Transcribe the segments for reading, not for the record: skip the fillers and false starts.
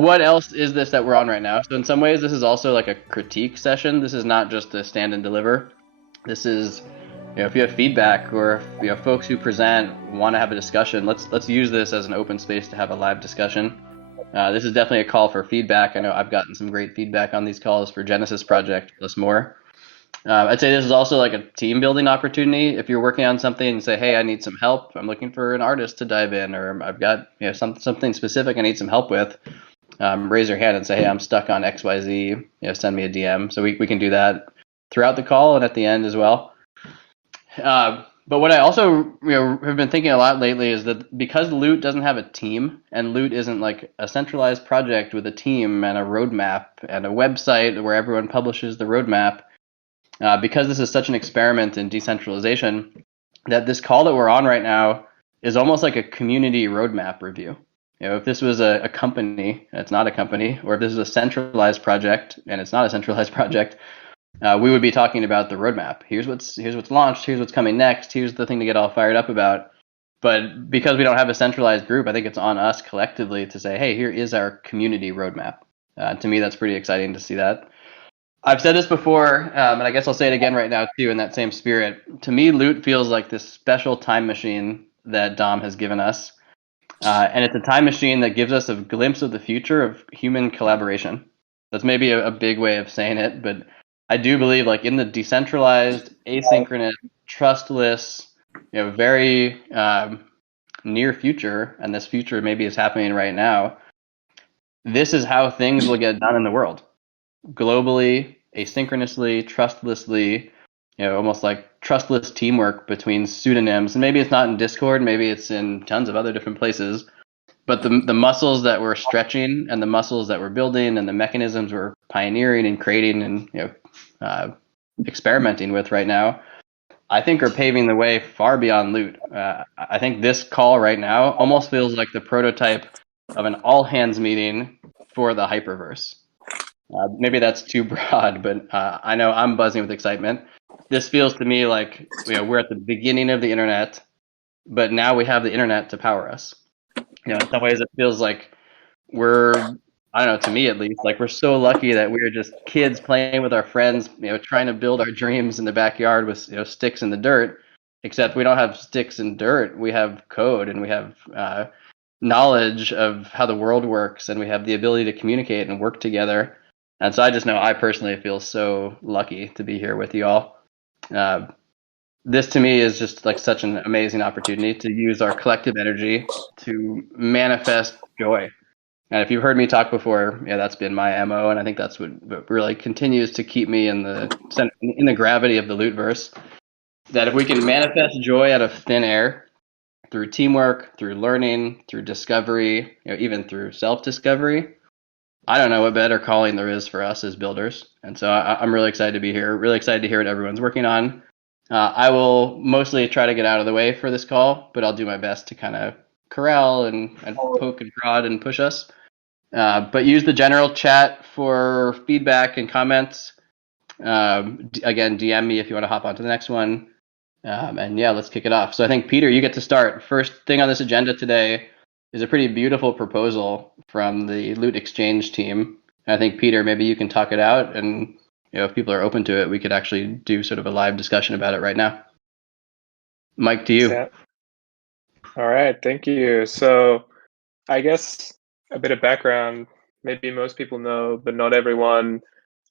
what else is this that we're on right now? So in some ways, this is also like a critique session. This is not just a stand and deliver. This is, if you have feedback or if folks who present want to have a discussion, let's use this as an open space to have a live discussion. This is definitely a call for feedback. I know I've gotten some great feedback on these calls for Genesis Project plus more. I'd say this is also like a team building opportunity. If you're working on something and say, hey, I need some help, I'm looking for an artist to dive in, or I've got something specific I need some help with, raise your hand and say, hey, I'm stuck on XYZ, send me a DM. So we can do that throughout the call and at the end as well. But what I also have been thinking a lot lately is that because Loot doesn't have a team, and Loot isn't like a centralized project with a team and a roadmap and a website where everyone publishes the roadmap, because this is such an experiment in decentralization, that this call that we're on right now is almost like a community roadmap review. If this was a company, it's not a company, or if this is a centralized project and it's not a centralized project, we would be talking about the roadmap. Here's what's launched. Here's what's coming next. Here's the thing to get all fired up about. But because we don't have a centralized group, I think it's on us collectively to say, hey, here is our community roadmap. To me, that's pretty exciting to see that. I've said this before, and I guess I'll say it again right now too in that same spirit. To me, Loot feels like this special time machine that Dom has given us. And it's a time machine that gives us a glimpse of the future of human collaboration. That's maybe a big way of saying it, but I do believe like in the decentralized, asynchronous, trustless, very near future, and this future maybe is happening right now, this is how things will get done in the world. Globally, asynchronously, trustlessly, almost like trustless teamwork between pseudonyms. And maybe it's not in Discord, maybe it's in tons of other different places. But the muscles that we're stretching and the muscles that we're building and the mechanisms we're pioneering and creating and experimenting with right now, I think are paving the way far beyond Loot. I think this call right now almost feels like the prototype of an all hands meeting for the hyperverse. Maybe that's too broad, but I know I'm buzzing with excitement. This feels to me like we're at the beginning of the internet, but now we have the internet to power us. In some ways, it feels like we're, I don't know, to me at least, like we're so lucky that we're just kids playing with our friends, trying to build our dreams in the backyard with sticks in the dirt. Except we don't have sticks and dirt. We have code and we have knowledge of how the world works, and we have the ability to communicate and work together. And so I just know I personally feel so lucky to be here with you all. This to me is just like such an amazing opportunity to use our collective energy to manifest joy. And if you've heard me talk before, that's been my MO, and I think that's what really continues to keep me in the gravity of the Lootverse. That if we can manifest joy out of thin air through teamwork, through learning, through discovery, even through self-discovery, I don't know what better calling there is for us as builders. And so I'm really excited to be here, really excited to hear what everyone's working on. I will mostly try to get out of the way for this call, but I'll do my best to kind of corral and poke and prod and push us. But use the general chat for feedback and comments. Again, DM me if you want to hop on to the next one. And yeah, let's kick it off. So I think, Peter, you get to start. First thing on this agenda today is a pretty beautiful proposal from the Loot Exchange team. I think, Peter, maybe you can talk it out, and if people are open to it, we could actually do sort of a live discussion about it right now. Mike, to you. Yeah. All right, thank you. So I guess a bit of background, maybe most people know, but not everyone.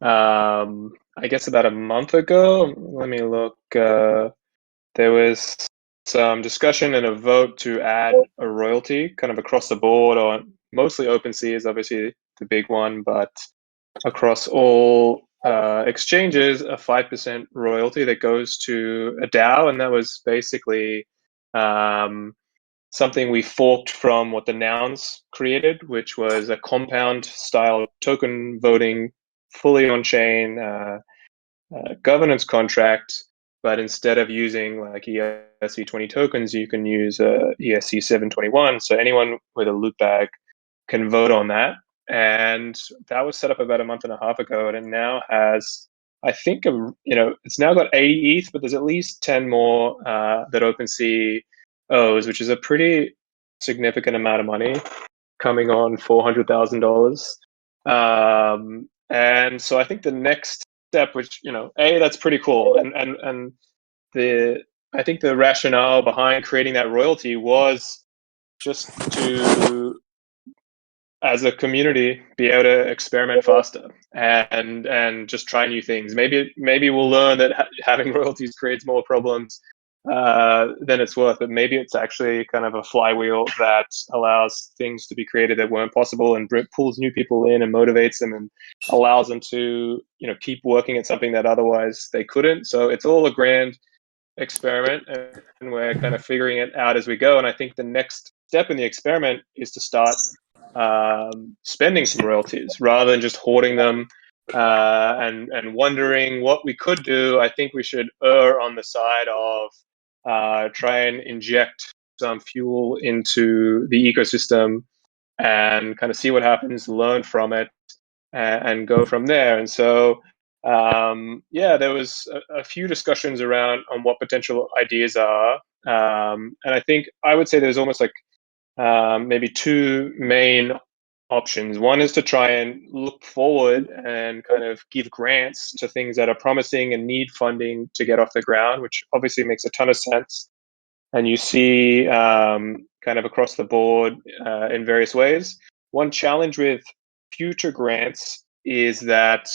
I guess about a month ago, let me look, there was some discussion and a vote to add a royalty kind of across the board on mostly OpenSea is obviously the big one, but across all exchanges, a 5% royalty that goes to a DAO. And that was basically something we forked from what the Nouns created, which was a compound style token voting, fully on chain governance contract. But instead of using like ERC20 tokens, you can use ERC721. So anyone with a loot bag can vote on that. And that was set up about a month and a half ago, and it now has, I think, it's now got 80 ETH, but there's at least 10 more that OpenSea owes, which is a pretty significant amount of money. coming on $400,000. And so I think the next step, which, that's pretty cool. And I think the rationale behind creating that royalty was just to, as a community, be able to experiment faster and just try new things. Maybe we'll learn that having royalties creates more problems than it's worth, but maybe it's actually kind of a flywheel that allows things to be created that weren't possible and pulls new people in and motivates them and allows them to keep working at something that otherwise they couldn't. So it's all a grand experiment, and we're kind of figuring it out as we go. And I think the next step in the experiment is to start spending some royalties rather than just hoarding them and wondering what we could do. I think we should err on the side of try and inject some fuel into the ecosystem and kind of see what happens, learn from it, and go from there. And so, there was a few discussions around on what potential ideas are. And I think I would say there's almost like maybe two main options. One is to try and look forward and kind of give grants to things that are promising and need funding to get off the ground, which obviously makes a ton of sense. And you see kind of across the board in various ways. One challenge with future grants is that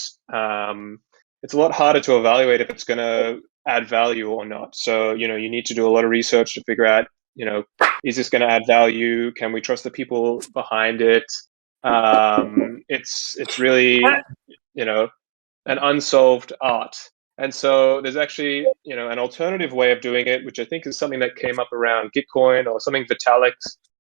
it's a lot harder to evaluate if it's going to add value or not. So, you need to do a lot of research to figure out, is this going to add value? Can we trust the people behind it? It's really, an unsolved art. And so there's actually, an alternative way of doing it, which I think is something that came up around Gitcoin, or something Vitalik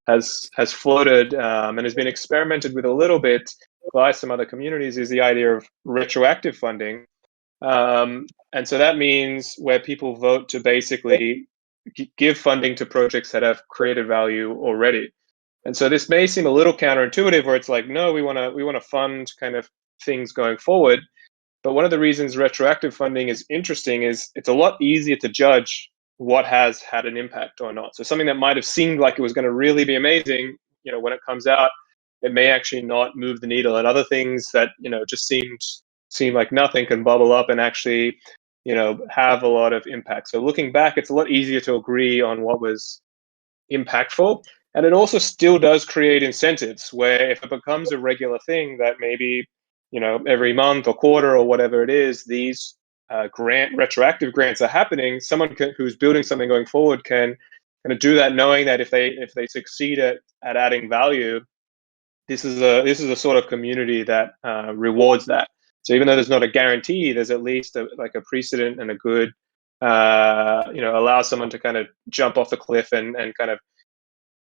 has floated and has been experimented with a little bit by some other communities, is the idea of retroactive funding. And so that means where people vote to basically give funding to projects that have created value already. And so this may seem a little counterintuitive, where it's like, no, we want to fund kind of things going forward. But one of the reasons retroactive funding is interesting is it's a lot easier to judge what has had an impact or not. So something that might have seemed like it was going to really be amazing, when it comes out, it may actually not move the needle. And other things that, just seem like nothing can bubble up and actually, have a lot of impact. So looking back, it's a lot easier to agree on what was impactful. And it also still does create incentives where if it becomes a regular thing that maybe, every month or quarter or whatever it is, these retroactive grants are happening, someone who's building something going forward can kind of do that, knowing that if they succeed at adding value, this is a sort of community that rewards that. So even though there's not a guarantee, there's at least a precedent and a good, allow someone to kind of jump off the cliff and kind of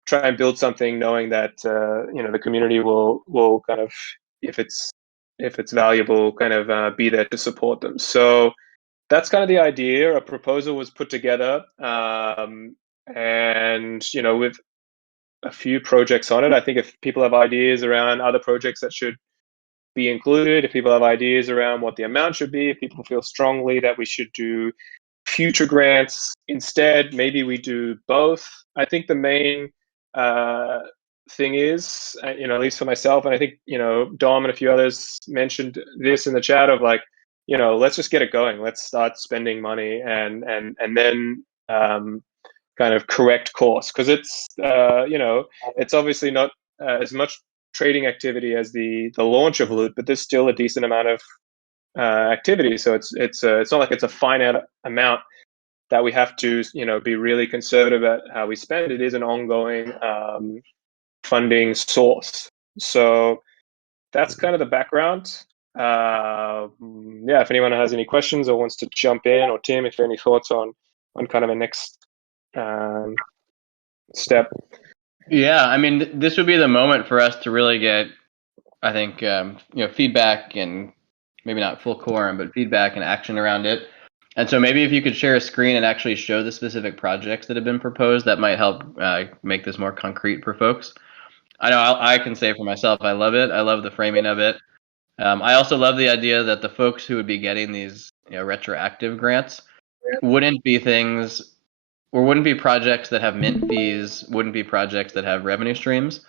try and build something, knowing that the community will kind of, if it's valuable, kind of be there to support them. So that's kind of the idea. A proposal was put together, and with a few projects on it. I think if people have ideas around other projects that should be included, if people have ideas around what the amount should be, if people feel strongly that we should do future grants instead, maybe we do both. I think the main thing is, at least for myself, and I think, Dom and a few others mentioned this in the chat, of like, let's just get it going. Let's start spending money and then kind of correct course, because it's it's obviously not as much trading activity as the launch of Loot, but there's still a decent amount of activity. So it's not like it's a finite amount that we have to be really conservative at how we spend. It is an ongoing funding source. So that's kind of the background. If anyone has any questions or wants to jump in, or Tim, if you have any thoughts on kind of a next step. Yeah, I mean, this would be the moment for us to really get, I think, feedback, and maybe not full quorum, but feedback and action around it. And so maybe if you could share a screen and actually show the specific projects that have been proposed, that might help make this more concrete for folks. I know I can say for myself, I love it. I love the framing of it. I also love the idea that the folks who would be getting these retroactive grants wouldn't be things, or wouldn't be projects that have mint fees, wouldn't be projects that have revenue streams.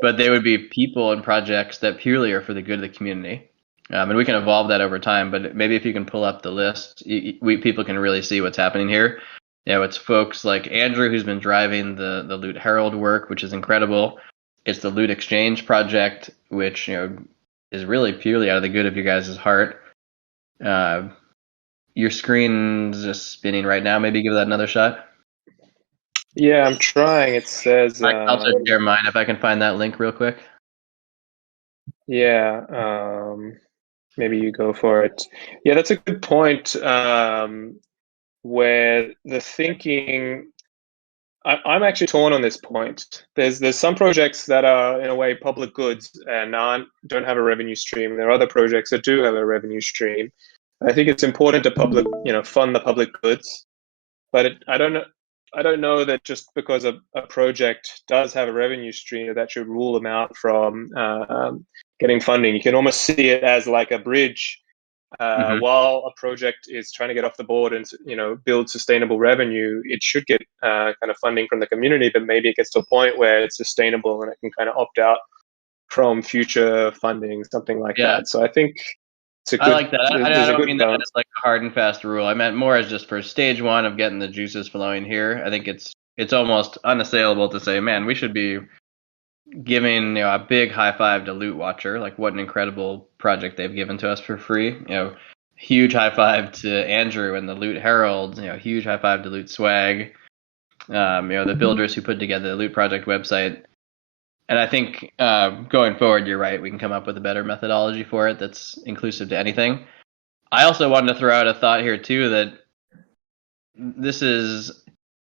but they would be people and projects that purely are for the good of the community. And we can evolve that over time, but maybe if you can pull up the list, people can really see what's happening here. It's folks like Andrew who's been driving the Loot Herald work, which is incredible. It's the Loot Exchange project, which is really purely out of the good of your guys' heart. Your screen's just spinning right now. Maybe give that another shot. Yeah, I'm trying. It says, I can also share mine if I can find that link real quick. yeah, maybe you go for it. Yeah, that's a good point. Where the thinking, I'm actually torn on this point. There's some projects that are in a way public goods and don't have a revenue stream. There are other projects that do have a revenue stream. I think it's important to fund the public goods, but I don't know that just because a project does have a revenue stream that should rule them out from getting funding. You can almost see it as like a bridge. While a project is trying to get off the board and build sustainable revenue, it should get kind of funding from the community, but maybe it gets to a point where it's sustainable and it can kind of opt out from future funding, something like Yeah. that. So I think I like that. I there's a don't good mean that as balance. like a hard and fast rule. I meant more as just for stage one of getting the juices flowing here. I think it's almost unassailable to say, man, we should be giving a big high five to Loot Watcher. Like what an incredible project they've given to us for free. Huge high five to Andrew and the Loot Herald. Huge high five to Loot Swag. The builders who put together the Loot Project website. And I think going forward, you're right. We can come up with a better methodology for it that's inclusive to anything. I also wanted to throw out a thought here too that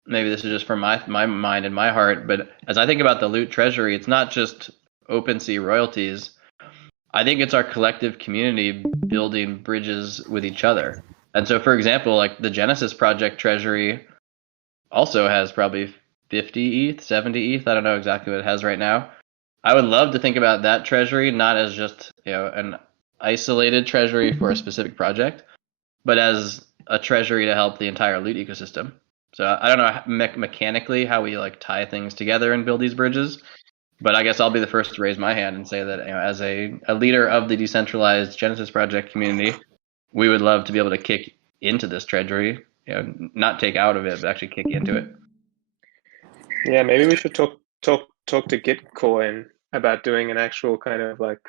maybe this is just from my mind and my heart, but as I think about the Loot Treasury, it's not just OpenSea royalties. I think it's our collective community building bridges with each other. And so, for example, like the Genesis Project Treasury also has probably 50 ETH, 70 ETH. I don't know exactly what it has right now. I would love to think about that treasury not as just an isolated treasury for a specific project, but as a treasury to help the entire loot ecosystem. So I don't know mechanically how we like tie things together and build these bridges, but I guess I'll be the first to raise my hand and say that as a leader of the decentralized Genesis project community, we would love to be able to kick into this treasury, not take out of it, but actually kick into it. Yeah, maybe we should talk to Gitcoin about doing an actual kind of like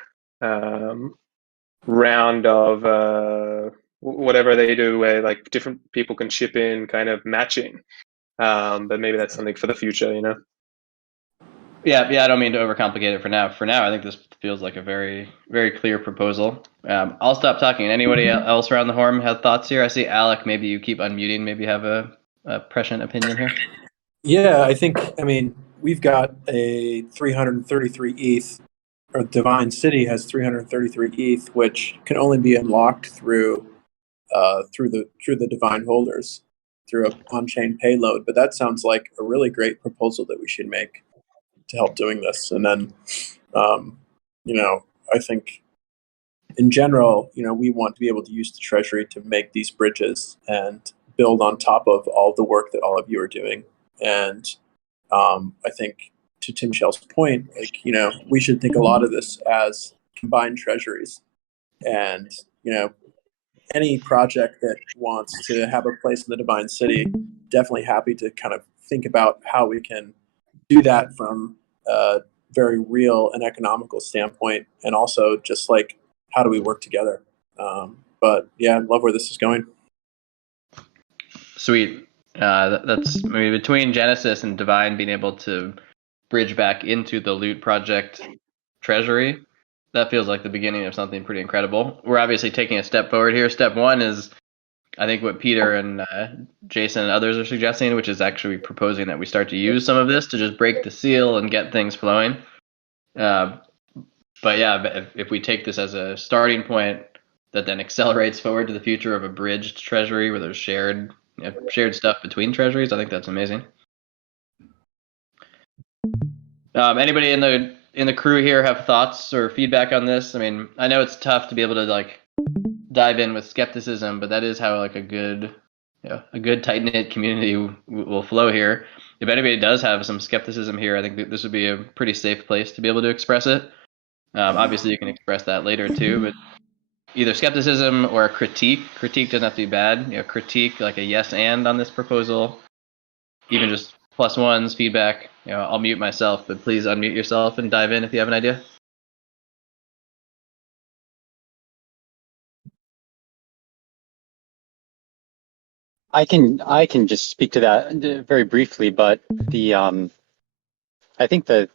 round of whatever they do, where like different people can chip in, kind of matching. But maybe that's something for the future, you know. Yeah. I don't mean to overcomplicate it for now. For now, I think this feels like a very, very clear proposal. I'll stop talking. Anybody else around the horn have thoughts here? I see Alec. Maybe you keep unmuting. Maybe you have a prescient opinion here. Yeah, I mean, we've got a 333 ETH, or Divine City has 333 ETH, which can only be unlocked through the Divine holders through a on-chain payload. But that sounds like a really great proposal that we should make to help doing this. And then, um, I think in general, we want to be able to use the treasury to make these bridges and build on top of all the work that all of you are doing. And I think to Tim Shell's point, we should think a lot of this as combined treasuries. And, any project that wants to have a place in the Divine City, definitely happy to kind of think about how we can do that from a very real and economical standpoint. And also just like, how do we work together? But yeah, I love where this is going. Sweet. That's maybe between Genesis and Divine being able to bridge back into the Loot Project treasury. That feels like the beginning of something pretty incredible. We're obviously taking a step forward here. Step one is, I think, what Peter and Jason and others are suggesting, which is actually proposing that we start to use some of this to just break the seal and get things flowing. But yeah, if we take this as a starting point that then accelerates forward to the future of a bridged treasury where there's shared stuff between treasuries, I think that's amazing. Anybody in the crew here have thoughts or feedback on this? I mean, I know it's tough to be able to like dive in with skepticism, but that is how like a good tight knit community will flow here. if anybody does have some skepticism here, I think that this would be a pretty safe place to be able to express it. Obviously, you can express that later too, but either skepticism or a critique. Critique doesn't have to be bad. Critique like a yes and on this proposal, even just plus ones, feedback. I'll mute myself, but please unmute yourself and dive in if you have an idea. I can just speak to that very briefly, but I think the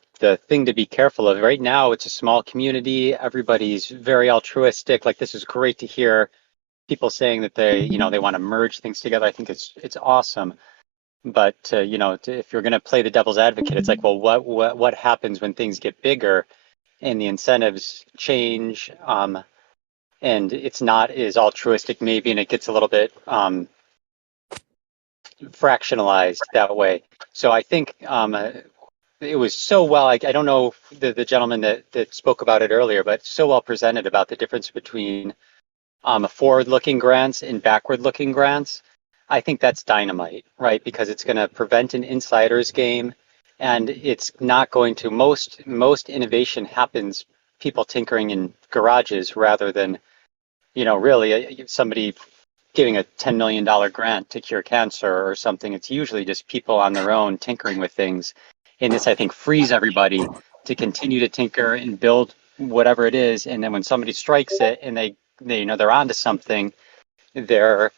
thing to be careful of right now, it's a small community. Everybody's very altruistic. Like, this is great to hear people saying that they want to merge things together. I think it's awesome. But if you're going to play the devil's advocate, it's like, well, what happens when things get bigger and the incentives change, and it's not as altruistic maybe, and it gets a little bit fractionalized that way. So I think it was so well, I don't know the gentleman that spoke about it earlier, but so well presented about the difference between forward-looking grants and backward-looking grants. I think that's dynamite, right? Because it's going to prevent an insider's game, and it's not going to, most innovation happens people tinkering in garages rather than, really somebody giving a $10 million grant to cure cancer or something. It's usually just people on their own tinkering with things. And this, I think, frees everybody to continue to tinker and build whatever it is. And then when somebody strikes it and they're onto something, they're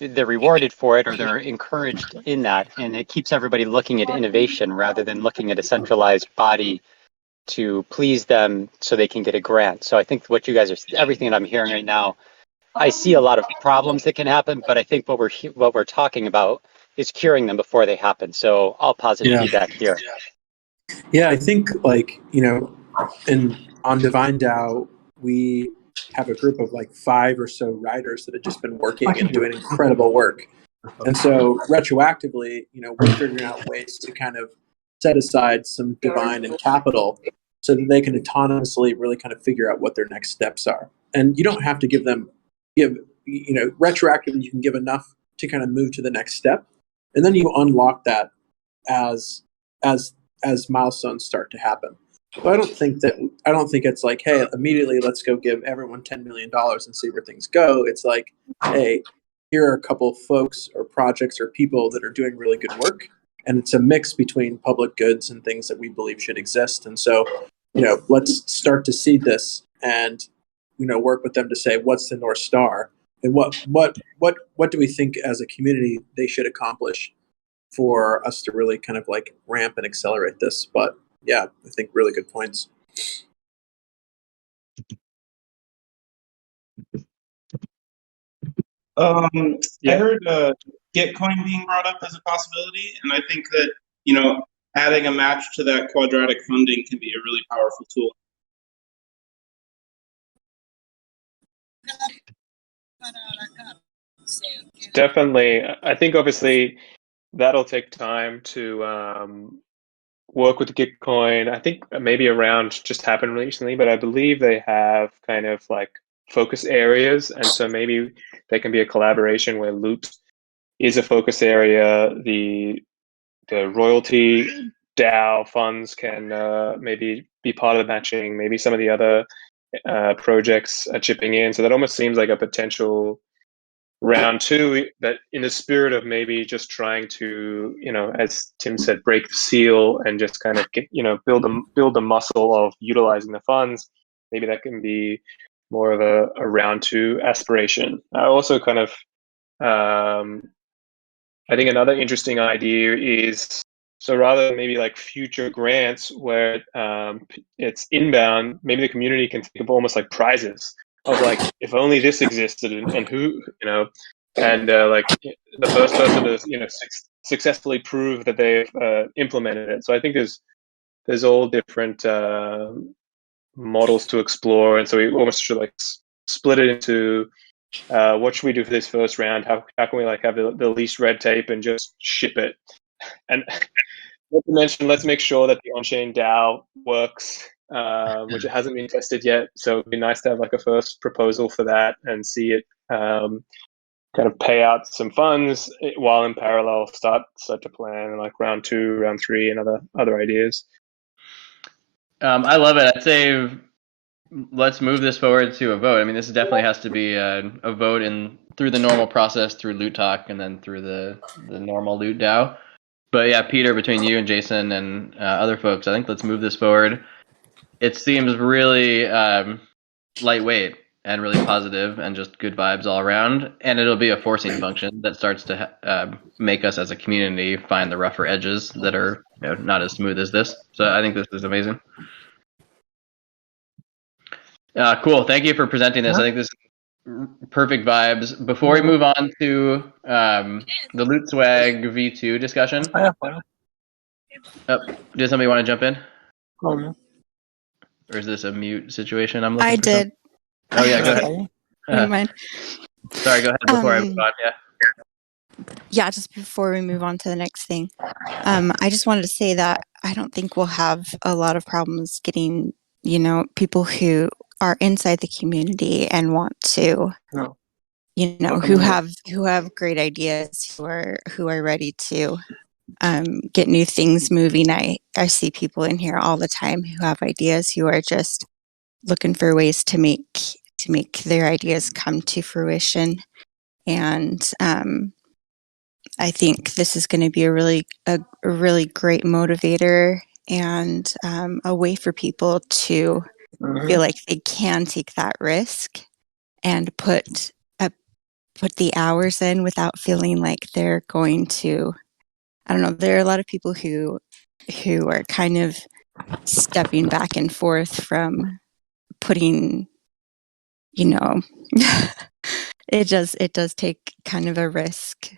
rewarded for it, or they're encouraged in that. And it keeps everybody looking at innovation rather than looking at a centralized body to please them so they can get a grant. So I think what you guys are, everything that I'm hearing right now, I see a lot of problems that can happen, but I think what we're talking about is curing them before they happen. So all positive feedback here. Yeah, I think on Divine DAO, we have a group of like 5 or so writers that have just been working and doing incredible work. And so retroactively, we're figuring out ways to kind of set aside some divine and capital so that they can autonomously really kind of figure out what their next steps are. And you don't have to give retroactively, you can give enough to kind of move to the next step. And then you unlock that as milestones start to happen. So I don't think it's like, hey, immediately let's go give everyone $10 million and see where things go. It's like, hey, here are a couple of folks or projects or people that are doing really good work, and it's a mix between public goods and things that we believe should exist. And so, let's start to see this and work with them to say what's the North Star and what do we think as a community they should accomplish for us to really kind of like ramp and accelerate this. But yeah, I think really good points. I heard Gitcoin being brought up as a possibility, and I think that adding a match to that quadratic funding can be a really powerful tool. Definitely. I think obviously that'll take time to work with Gitcoin. I think maybe a round just happened recently, but I believe they have kind of like focus areas. And so maybe there can be a collaboration where loot is a focus area. The royalty DAO funds can maybe be part of the matching. Maybe some of the other projects are chipping in. So that almost seems like a potential round 2 that, in the spirit of maybe just trying to, as Tim said, break the seal and just kind of get, build the muscle of utilizing the funds. Maybe that can be more of a round 2 aspiration. I also kind of, I think another interesting idea is, so rather than maybe like future grants where it's inbound, maybe the community can think of almost like prizes of like, if only this existed and who, and like the first person to, successfully prove that they've implemented it. So I think there's all different models to explore. And so we almost should like split it into what should we do for this first round? How can we like have the least red tape and just ship it? And not to mention, let's make sure that the on-chain DAO works, which it hasn't been tested yet. So it'd be nice to have like a first proposal for that and see it kind of pay out some funds while in parallel start to plan like round 2, round 3, and other ideas. I love it. I'd say let's move this forward to a vote. I mean, this definitely has to be a vote through the normal process, through Loot Talk, and then through the normal Loot DAO. But yeah, Peter, between you and Jason and other folks, I think let's move this forward. It seems really lightweight and really positive and just good vibes all around. And it'll be a forcing function that starts to make us as a community find the rougher edges that are not as smooth as this. So I think this is amazing. Cool. Thank you for presenting this. I think this is perfect vibes. Before we move on to the Loot Swag V2 discussion, did somebody want to jump in? Or is this a mute situation? I'm looking I for did. Oh yeah, go ahead. Never mind. Sorry, go ahead before I move on. Yeah, just before we move on to the next thing, I just wanted to say that I don't think we'll have a lot of problems getting, people who are inside the community and want to, who have great ideas, who are ready to get new things moving. I see people in here all the time who have ideas, who are just looking for ways to make their ideas come to fruition. And I think this is going to be a really great motivator and a way for people to feel like they can take that risk and put the hours in without feeling like they're going to. I don't know. There are a lot of people who are kind of stepping back and forth from putting, it does take kind of a risk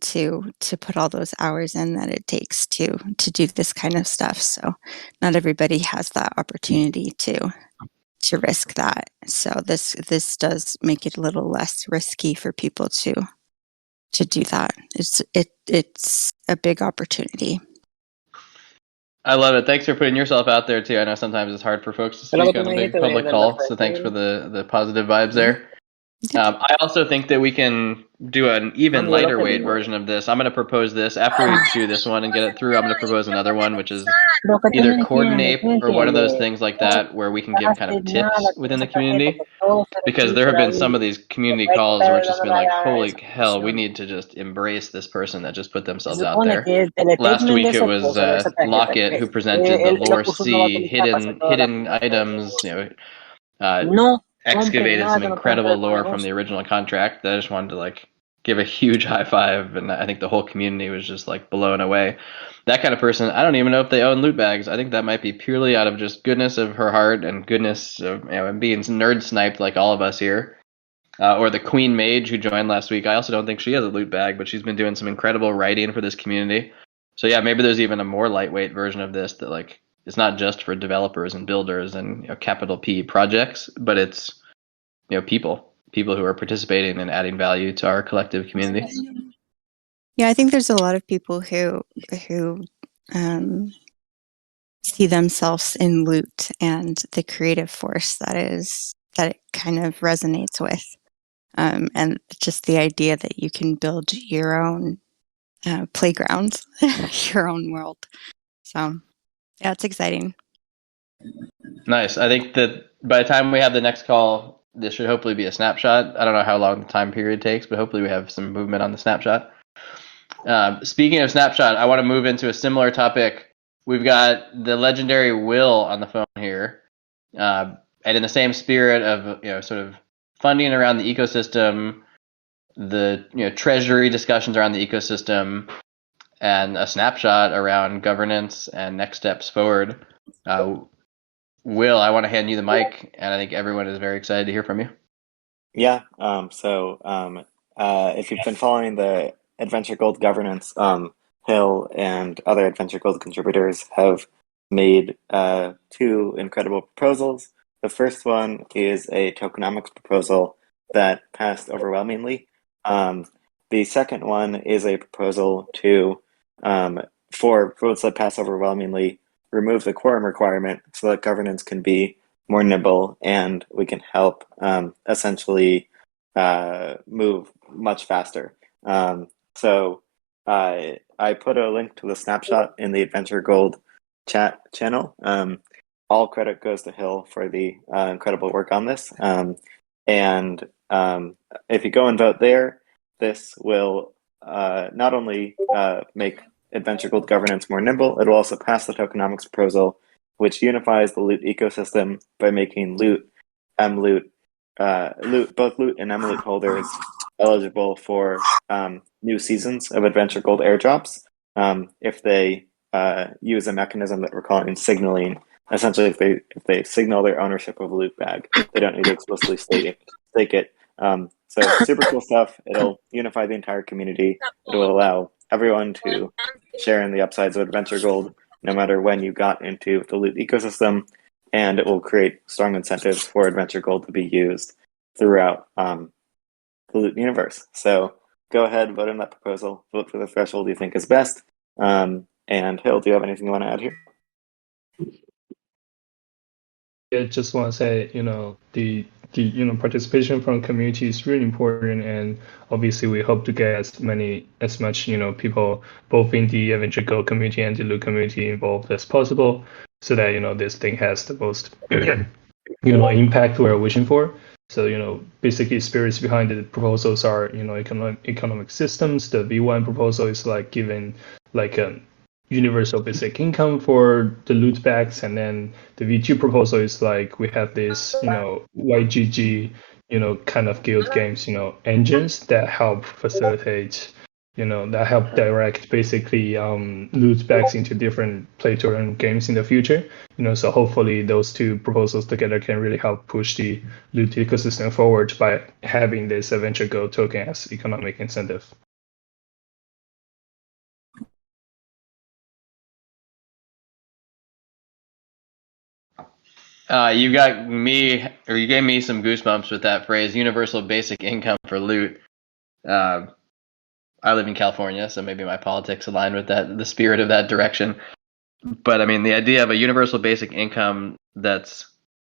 to put all those hours in that it takes to do this kind of stuff. So not everybody has that opportunity to risk that. So this does make it a little less risky for people to do that. It's a big opportunity. I love it. Thanks for putting yourself out there too. I know sometimes it's hard for folks to speak on a big public call, so thanks for the positive vibes there. I also think that we can do an even lighter weight version of this. I'm going to propose this after we do this one and get it through. I'm going to propose another one, which is either coordinate or one of those things like that where we can give kind of tips within the community, because there have been some of these community calls where it's just been like, holy hell, we need to just embrace this person that just put themselves out there. Last week it was Lockett who presented the Lore C hidden items, excavated some incredible lore from the original contract that I just wanted to give a huge high five, and I think the whole community was just blown away. That kind of person, I don't even know if they own loot bags. I think that might be purely out of just goodness of her heart and goodness of and being nerd sniped like all of us here. Or the Queen Mage who joined last week. I also don't think she has a loot bag, but she's been doing some incredible writing for this community. So yeah, maybe there's even a more lightweight version of this that it's not just for developers and builders and capital P projects, but it's people who are participating and adding value to our collective community. Yeah, I think there's a lot of people who see themselves in loot and the creative force that it kind of resonates with, and just the idea that you can build your own playground, your own world. So yeah, it's exciting. Nice. I think that by the time we have the next call, this should hopefully be a snapshot. I don't know how long the time period takes, but hopefully we have some movement on the snapshot. Speaking of snapshot, I want to move into a similar topic. We've got the legendary Will on the phone here, and in the same spirit of sort of funding around the ecosystem, the treasury discussions around the ecosystem, and a snapshot around governance and next steps forward. Will, I want to hand you the mic, and I think everyone is very excited to hear from you. Yeah. If you've been following the Adventure Gold governance, Hill and other Adventure Gold contributors have made 2 incredible proposals. The first one is a tokenomics proposal that passed overwhelmingly. The second one is a proposal to, for votes that pass overwhelmingly, remove the quorum requirement so that governance can be more nimble and we can help essentially move much faster. So I put a link to the snapshot in the Adventure Gold chat channel. All credit goes to Hill for the incredible work on this. And if you go and vote there, this will not only make Adventure Gold governance more nimble, it will also pass the tokenomics proposal, which unifies the loot ecosystem by making loot, mloot, both loot and mloot holders eligible for new seasons of Adventure Gold airdrops if they use a mechanism that we're calling signaling. Essentially, if they signal their ownership of a loot bag, they don't need to explicitly stake it. So super cool stuff. It'll unify the entire community. It will allow everyone to share in the upsides of Adventure Gold, no matter when you got into the loot ecosystem, and it will create strong incentives for Adventure Gold to be used throughout the loot universe. So go ahead, vote on that proposal, vote for the threshold you think is best. And Hill, do you have anything you want to add here? I just want to say, the participation from community is really important, and obviously we hope to get as much people both in the Adventure Go community and the loot community involved as possible, so that this thing has the most impact we're wishing for. So basically spirits behind the proposals are economic systems. The V1 proposal is like giving like a universal basic income for the loot bags, and then the V2 proposal is like we have this YGG kind of guild games engines that help facilitate that help direct basically loot bags into different play to earn games in the future. So hopefully those two proposals together can really help push the loot ecosystem forward by having this Adventure Go token as economic incentive. You gave me some goosebumps with that phrase, universal basic income for loot. I live in California, so maybe my politics align with the spirit of that direction. But I mean, the idea of a universal basic income that's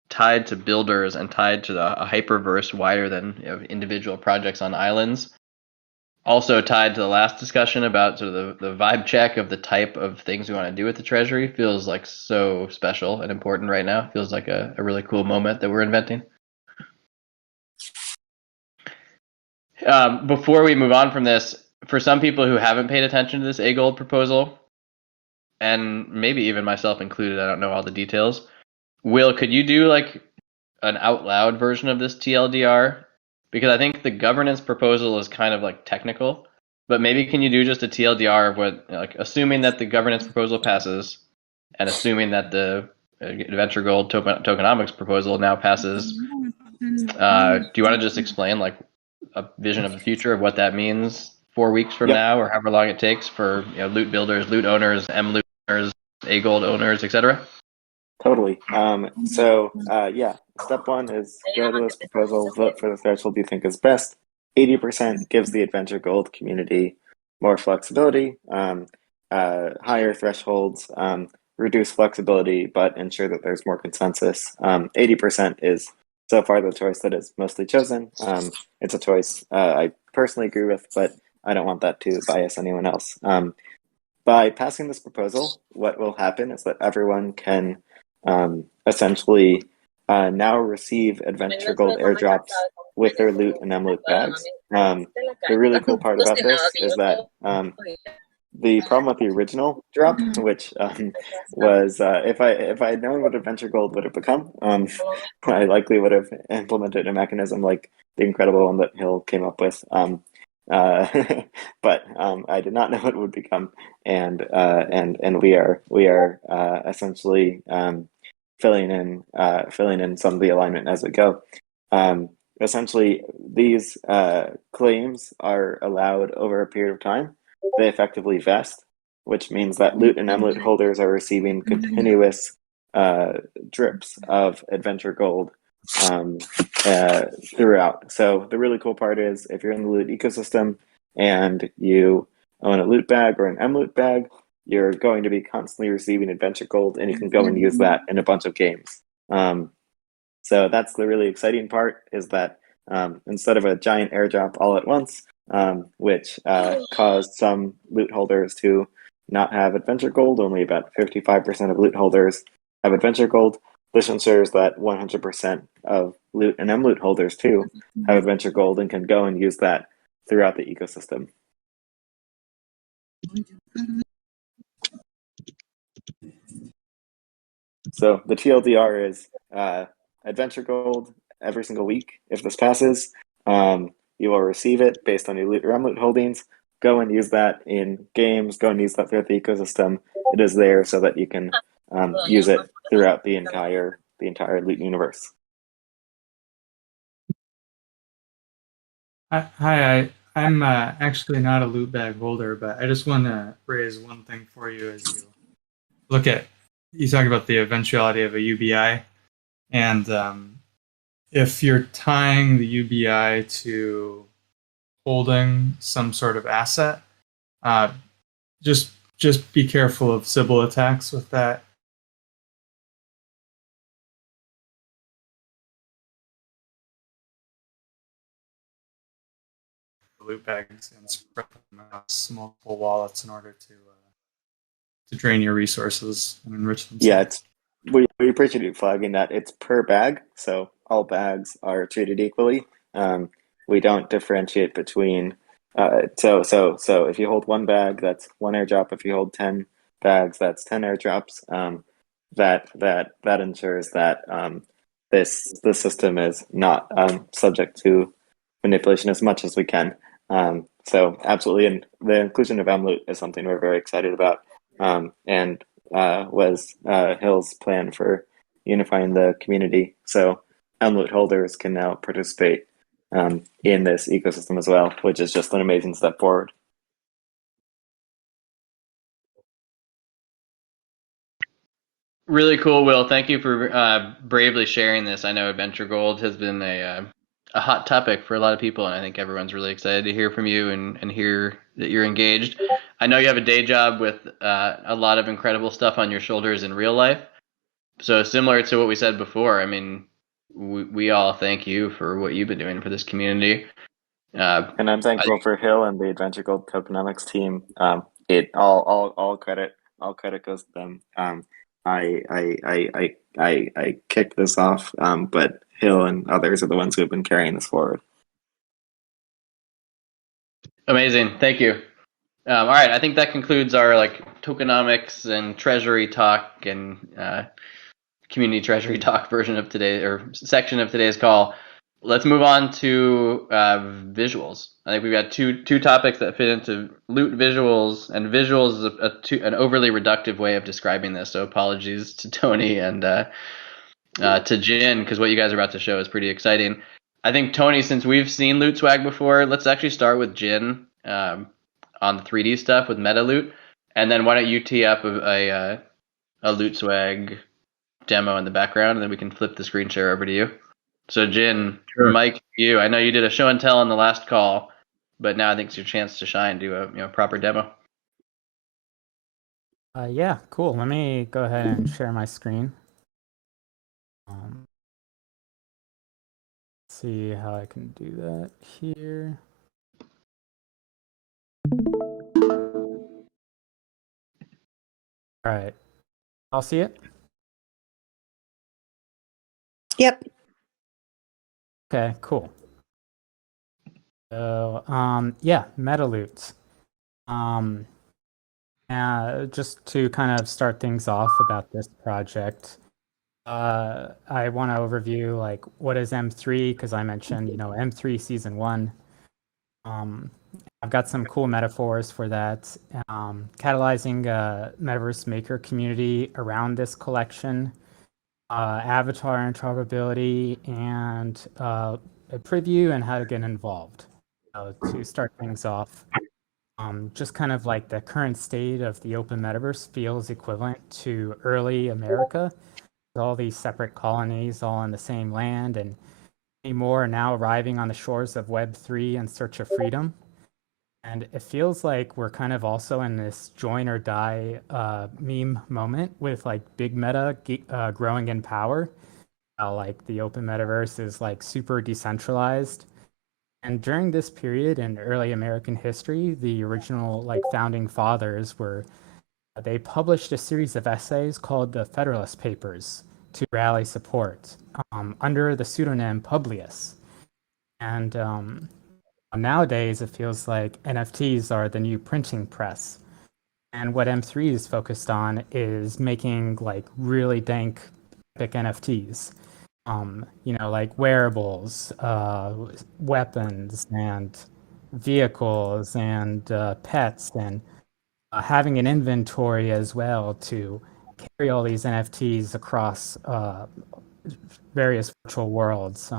tied to builders and tied to a hyperverse wider than individual projects on islands, also tied to the last discussion about sort of the vibe check of the type of things we want to do with the treasury, feels like so special and important right now. Feels like a really cool moment that we're inventing. Before we move on from this, for some people who haven't paid attention to this AGLD proposal, and maybe even myself included, I don't know all the details. Will, could you do like an out loud version of this TLDR? Because I think the governance proposal is kind of like technical, but maybe can you do just a TLDR of what, like, assuming that the governance proposal passes, and assuming that the Adventure Gold tokenomics proposal now passes. Do you want to just explain like a vision of the future of what that means 4 weeks from now, or however long it takes for loot builders, loot owners, loot owners, AGLD owners, etc.? Totally. Yeah, step one is go to this proposal, vote for the threshold you think is best. 80% gives the Adventure Gold community more flexibility, higher thresholds, reduce flexibility, but ensure that there's more consensus. 80% is so far the choice that is mostly chosen. It's a choice I personally agree with, but I don't want that to bias anyone else. By passing this proposal, what will happen is that everyone can essentially now receive Adventure Gold airdrops with their loot and mloot bags. The really cool part about this is that the problem with the original drop, which was if I had known what Adventure Gold would have become, I likely would have implemented a mechanism like the incredible one that Hill came up with. But I did not know what it would become, and we are essentially filling in some of the alignment as we go. Essentially, these claims are allowed over a period of time. They effectively vest, which means that loot and mloot holders are receiving continuous drips of Adventure Gold throughout. So the really cool part is if you're in the loot ecosystem and you own a loot bag or an mloot bag, you're going to be constantly receiving Adventure Gold, and you can go and use that in a bunch of games. So that's the really exciting part, is that instead of a giant airdrop all at once, which caused some loot holders to not have adventure gold. Only about 55% of loot holders have adventure gold. This ensures that 100% of loot and M loot holders too have adventure gold and can go and use that throughout the ecosystem. So the TLDR is adventure gold every single week. If this passes, you will receive it based on your loot or M loot holdings. Go and use that in games. Go and use that throughout the ecosystem. It is there so that you can use it throughout the entire loot universe. Hi, I'm actually not a loot bag holder, but I just want to raise one thing for you as you look at, you talk about the eventuality of a UBI, and if you're tying the UBI to holding some sort of asset, just be careful of Sybil attacks with that. Loot bags and spread them across multiple wallets in order to drain your resources and enrich them. Yeah, we appreciate you flagging that. It's per bag, so all bags are treated equally. We don't differentiate between. So if you hold one bag, that's one airdrop. If you hold 10 bags, that's 10 airdrops. That ensures that this system is not subject to manipulation as much as we can. So absolutely, and the inclusion of MLOOT is something we're very excited about, and was Hill's plan for unifying the community. So MLOOT holders can now participate in this ecosystem as well, which is just an amazing step forward. Really cool, Will. Thank you for bravely sharing this. I know Adventure Gold has been a hot topic for a lot of people, and I think everyone's really excited to hear from you and hear that you're engaged. I know you have a day job with a lot of incredible stuff on your shoulders in real life. So similar to what we said before, I mean, we all thank you for what you've been doing for this community. And I'm thankful for Hill and the Adventure Gold tokenomics team. It all credit goes to them. I kicked this off, but Hill and others are the ones who have been carrying this forward. Amazing, thank you. All right, I think that concludes our tokenomics and treasury talk and community treasury talk version of today, or section of today's call. Let's move on to visuals. I think we've got two topics that fit into loot visuals, and visuals is an overly reductive way of describing this. So apologies to Tony and to Jin, because what you guys are about to show is pretty exciting. I think Tony, since we've seen loot swag before, let's actually start with Jin on the 3D stuff with meta loot, and then why don't you tee up a loot swag demo in the background, and then we can flip the screen share over to you. So Jin, Sure. Mike, you. I know you did a show and tell on the last call, but now I think it's your chance to shine, do a proper demo. Yeah, cool. Let me go ahead and share my screen. See how I can do that here. All right, I'll see it. Yep. Okay, cool. So, yeah, meta loot. Just to kind of start things off about this project, I want to overview like what is M3, because I mentioned, M3 season 1. I've got some cool metaphors for that. Catalyzing a metaverse maker community around this collection, avatar interoperability, and a preview and how to get involved. To start things off, just kind of like the current state of the open metaverse feels equivalent to early America, with all these separate colonies all on the same land, and many more are now arriving on the shores of Web3 in search of freedom. And it feels like we're kind of also in this join or die meme moment with like big meta growing in power. How like the open metaverse is like super decentralized, And during this period in early American history, the original like founding fathers were they published a series of essays called the Federalist Papers to rally support under the pseudonym Publius. And nowadays, it feels like NFTs are the new printing press. And what M3 is focused on is making like really dank, epic NFTs. Like wearables, weapons, and vehicles, and pets, and having an inventory as well to carry all these NFTs across various virtual worlds.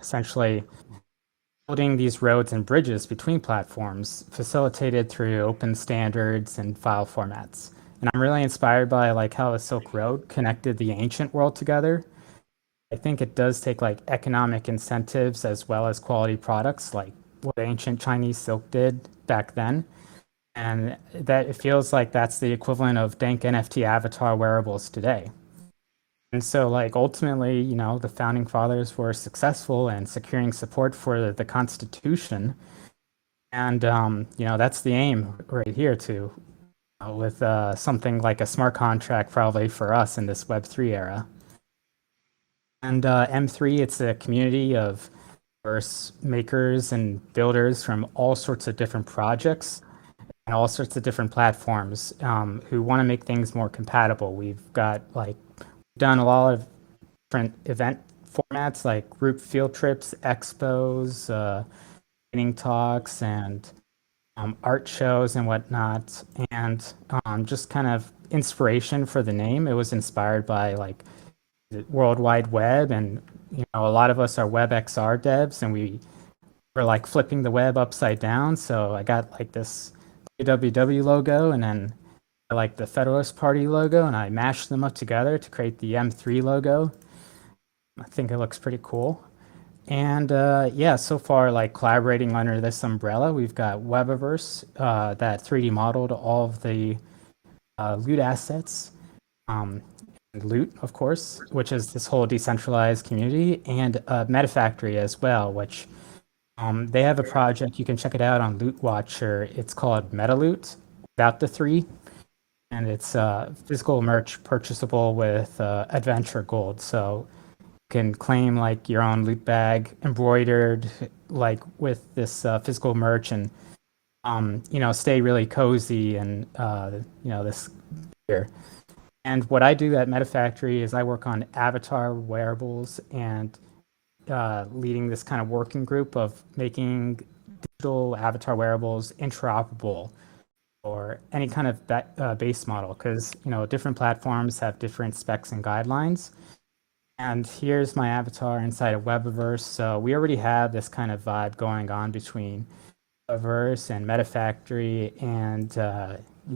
Essentially building these roads and bridges between platforms facilitated through open standards and file formats. And I'm really inspired by like how the Silk Road connected the ancient world together. I think it does take like economic incentives as well as quality products, like what ancient Chinese silk did back then. And that it feels like that's the equivalent of dank NFT avatar wearables today. And so, like, ultimately, the founding fathers were successful in securing support for the Constitution. And, that's the aim right here, too, with something like a smart contract probably for us in this Web3 era. And M3, it's a community of diverse makers and builders from all sorts of different projects and all sorts of different platforms who want to make things more compatible. We've got like done a lot of different event formats like group field trips, expos, training talks, and art shows and whatnot. And just kind of inspiration for the name. It was inspired by like the World Wide Web, and a lot of us are WebXR devs, and we were like flipping the web upside down. So I got like this www logo, and then I like the Federalist Party logo, and I mashed them up together to create the M3 logo. I think it looks pretty cool. And yeah, so far, like collaborating under this umbrella, we've got Webiverse that 3D modeled all of the loot assets, and Loot, of course, which is this whole decentralized community, and Metafactory as well, which they have a project. You can check it out on Loot Watcher. It's called MetaLoot, without the 3. And it's physical merch purchasable with adventure gold. So can claim like your own loot bag embroidered like with this physical merch, and stay really cozy and this here. And what I do at Metafactory is I work on avatar wearables and leading this kind of working group of making digital avatar wearables interoperable or any kind of base model, because different platforms have different specs and guidelines. And here's my avatar inside of Webiverse. So we already have this kind of vibe going on between Webiverse and Metafactory and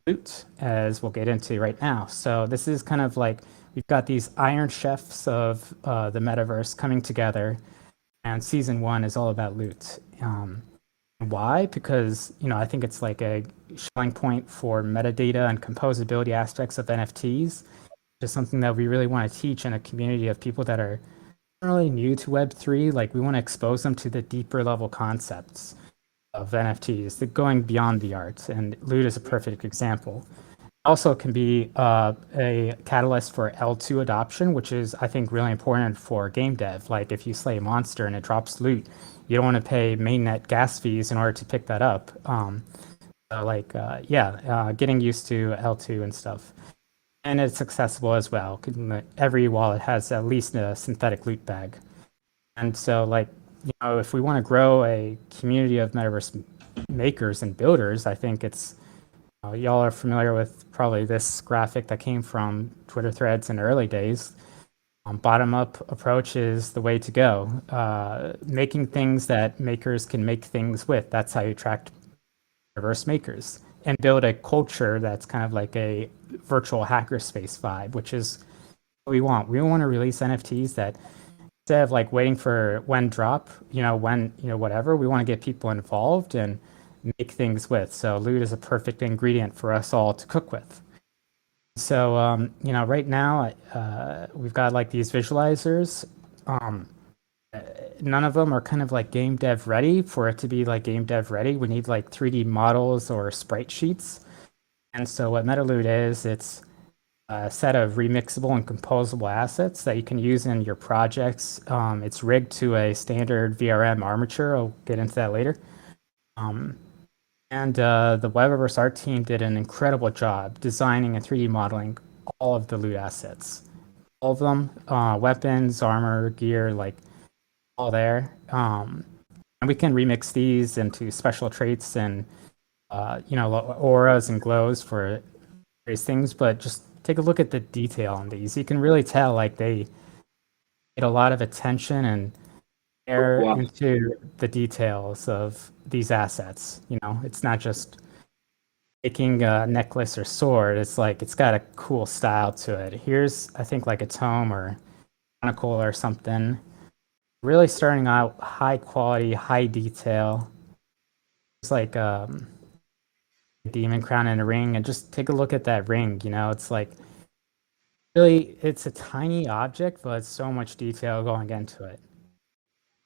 Loot, as we'll get into right now. So this is kind of like we've got these iron chefs of the metaverse coming together, and season 1 is all about Loot. Why? Because I think it's like a showing point for metadata and composability aspects of NFTs. Just something that we really want to teach in a community of people that are really new to Web3. Like we want to expose them to the deeper level concepts of NFTs, that going beyond the art. And Loot is a perfect example. Also can be a catalyst for L2 adoption, which is, I think, really important for game dev. Like if you slay a monster and it drops loot, you don't want to pay mainnet gas fees in order to pick that up. Getting used to L2 and stuff. And it's accessible as well. Every wallet has at least a synthetic loot bag. And so if we want to grow a community of metaverse makers and builders, I think it's, y'all are familiar with probably this graphic that came from Twitter threads in the early days. Bottom-up approach is the way to go. Making things that makers can make things with. That's how you attract metaverse makers and build a culture that's kind of like a virtual hackerspace vibe, which is what we want. We want to release NFTs that instead of like waiting for when drop, whatever, we want to get people involved and make things with. So Loot is a perfect ingredient for us all to cook with. So, right now we've got like these visualizers. none of them are kind of like game dev ready. For it to be like game dev ready, we need like 3D models or sprite sheets. And so what MetaLoot is, it's a set of remixable and composable assets that you can use in your projects. It's rigged to a standard VRM armature. I'll get into that later. And the Webaverse art team did an incredible job designing and 3D modeling all of the loot assets. All of them, weapons, armor, gear, like all there. And we can remix these into special traits and, auras and glows for various things, but just take a look at the detail on these. You can really tell like they get a lot of attention and care into the details of these assets. It's not just making a necklace or sword. It's like it's got a cool style to it. Here's, I think, like a tome or chronicle or something. Really starting out high quality, high detail. It's like demon crown and a ring, and just take a look at that ring. It's like really, it's a tiny object, but so much detail going into it.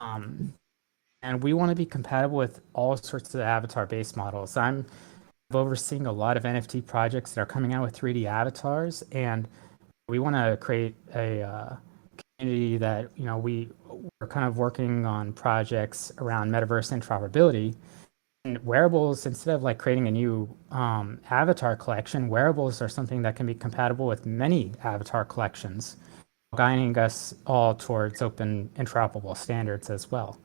And we want to be compatible with all sorts of avatar based models. I'm overseeing a lot of NFT projects that are coming out with 3D avatars, and we want to create a community that we're kind of working on projects around metaverse interoperability. And wearables, instead of like creating a new avatar collection, wearables are something that can be compatible with many avatar collections, guiding us all towards open interoperable standards as well.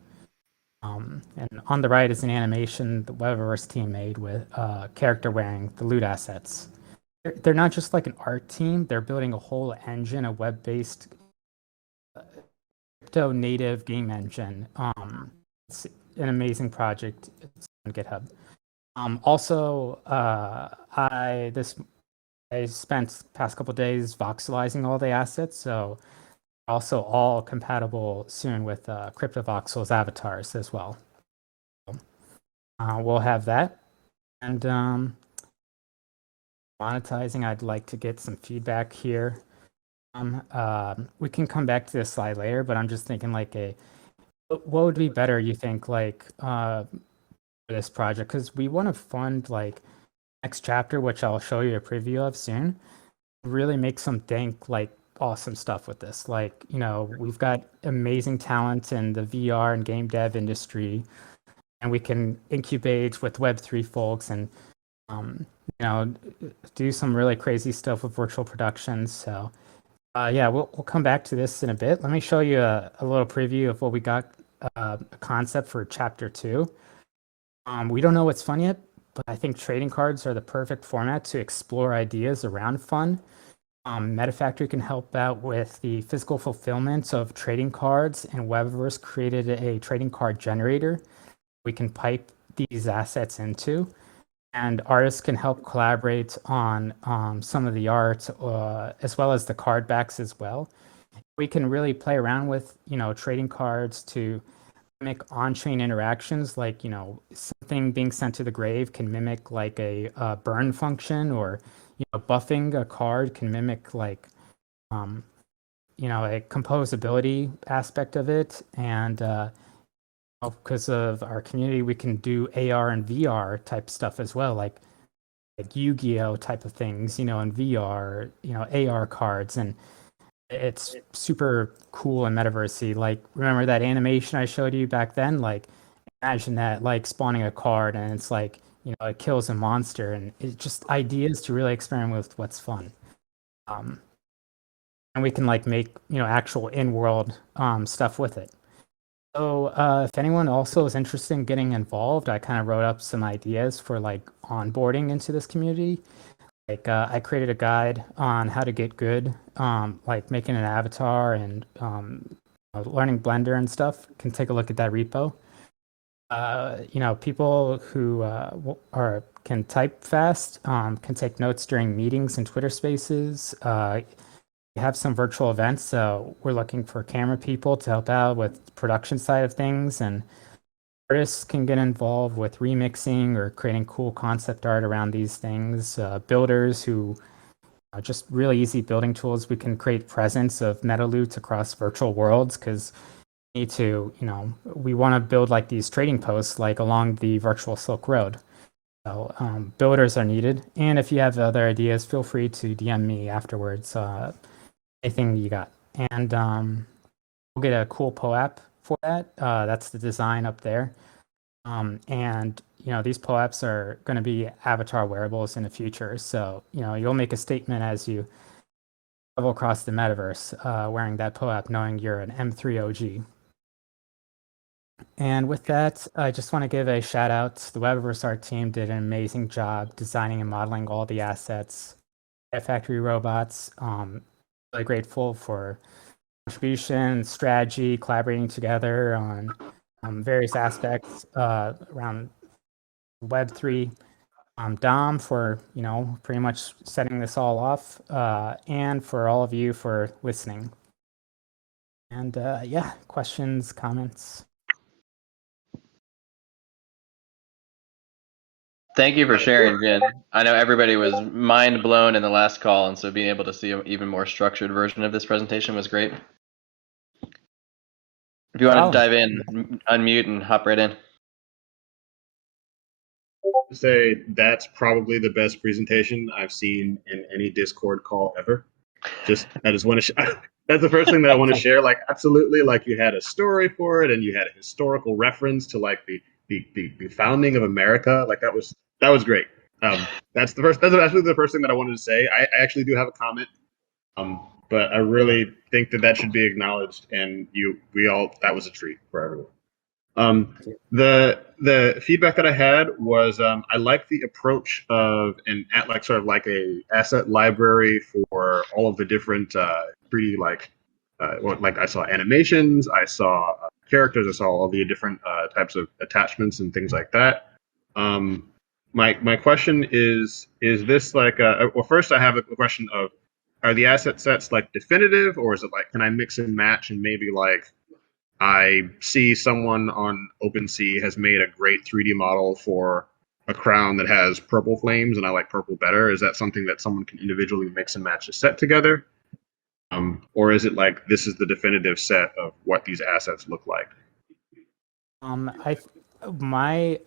And on the right is an animation the Webaverse team made with character wearing the loot assets. They're not just like an art team, they're building a whole engine, a web-based crypto native game engine. It's an amazing project. It's on GitHub. Also, I spent the past couple days voxelizing all the assets, so also all compatible soon with CryptoVoxel's avatars as well. We'll have that. And monetizing, I'd like to get some feedback here. We can come back to this slide later, but I'm just thinking like what would be better, you think, like for this project? Because we want to fund like next chapter, which I'll show you a preview of soon, really make some dank, like awesome stuff with this. Like, we've got amazing talent in the VR and game dev industry, and we can incubate with Web3 folks and, do some really crazy stuff with virtual productions. So yeah, we'll come back to this in a bit. Let me show you a little preview of what we got, a concept for chapter 2. We don't know what's fun yet, but I think trading cards are the perfect format to explore ideas around fun. MetaFactory can help out with the physical fulfillment of trading cards, and Webaverse created a trading card generator we can pipe these assets into. And artists can help collaborate on some of the art, as well as the card backs as well. We can really play around with, trading cards to mimic on-chain interactions, like, something being sent to the grave can mimic like a burn function, or, buffing a card can mimic like, a composability aspect of it. And because of our community, we can do AR and VR type stuff as well, like Yu-Gi-Oh type of things, in VR, AR cards, and it's super cool and metaversey. Like, remember that animation I showed you back then? Like, imagine that, like spawning a card and it's like, it kills a monster, and it's just ideas to really experiment with what's fun. And we can like make, actual in-world stuff with it. So if anyone also is interested in getting involved, I kind of wrote up some ideas for like onboarding into this community. Like I created a guide on how to get good, like making an avatar and learning Blender and stuff. You can take a look at that repo. People who can type fast, can take notes during meetings and Twitter Spaces. We have some virtual events, so we're looking for camera people to help out with the production side of things, and artists can get involved with remixing or creating cool concept art around these things. Builders who are just really easy building tools. We can create presence of MetaLoot across virtual worlds, because need to, we want to build like these trading posts like along the virtual Silk Road. So builders are needed. And if you have other ideas, feel free to DM me afterwards. Anything you got. And we'll get a cool POAP for that. That's the design up there. And these POAPs are going to be avatar wearables in the future. So, you'll make a statement as you travel across the metaverse wearing that POAP, knowing you're an M3 OG. And with that, I just want to give a shout out. The Webverse art team did an amazing job designing and modeling all the assets. Factory robots. Really grateful for contribution, strategy, collaborating together on various aspects around Web3. Dom for pretty much setting this all off, and for all of you for listening. And yeah, questions, comments. Thank you for sharing, Jin. I know everybody was mind blown in the last call, and so being able to see an even more structured version of this presentation was great. If you want to dive in, unmute and hop right in. Say that's probably the best presentation I've seen in any Discord call ever. I just want to that's the first thing that I want to share. Like, absolutely, like you had a story for it and you had a historical reference to like the founding of America. Like that was great. That's actually the first thing that I wanted to say. I actually do have a comment. But I really think that should be acknowledged, and that was a treat for everyone. The feedback that I had was I like the approach of sort of like a asset library for all of the different 3D like I saw animations, I saw characters, I saw all the different types of attachments and things like that. My question is this like well, first I have a question of, are the asset sets like definitive, or is it like, can I mix and match, and maybe like I see someone on OpenSea has made a great 3D model for a crown that has purple flames and I like purple better. Is that something that someone can individually mix and match a set together? Or is it like, this is the definitive set of what these assets look like? My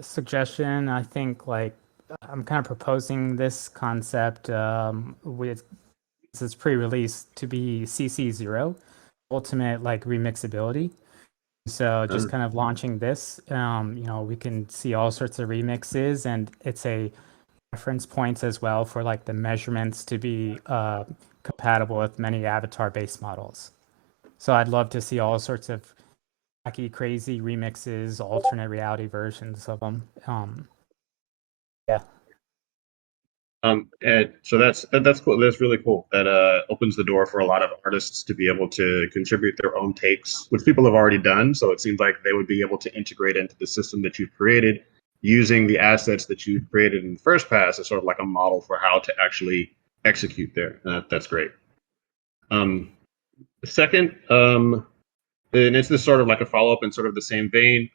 suggestion, I think, like, I'm kind of proposing this concept with this is pre-release to be CC0, ultimate like remixability. So just kind of launching this, we can see all sorts of remixes, and it's a reference points as well for like the measurements to be compatible with many avatar-based models. So I'd love to see all sorts of wacky, crazy remixes, alternate reality versions of them. Yeah. And so that's cool. That's really cool. That opens the door for a lot of artists to be able to contribute their own takes, which people have already done. So it seems like they would be able to integrate into the system that you've created, using the assets that you've created in the first pass as sort of like a model for how to actually execute there. That's great. Second, and it's this sort of like a follow-up in sort of the same vein.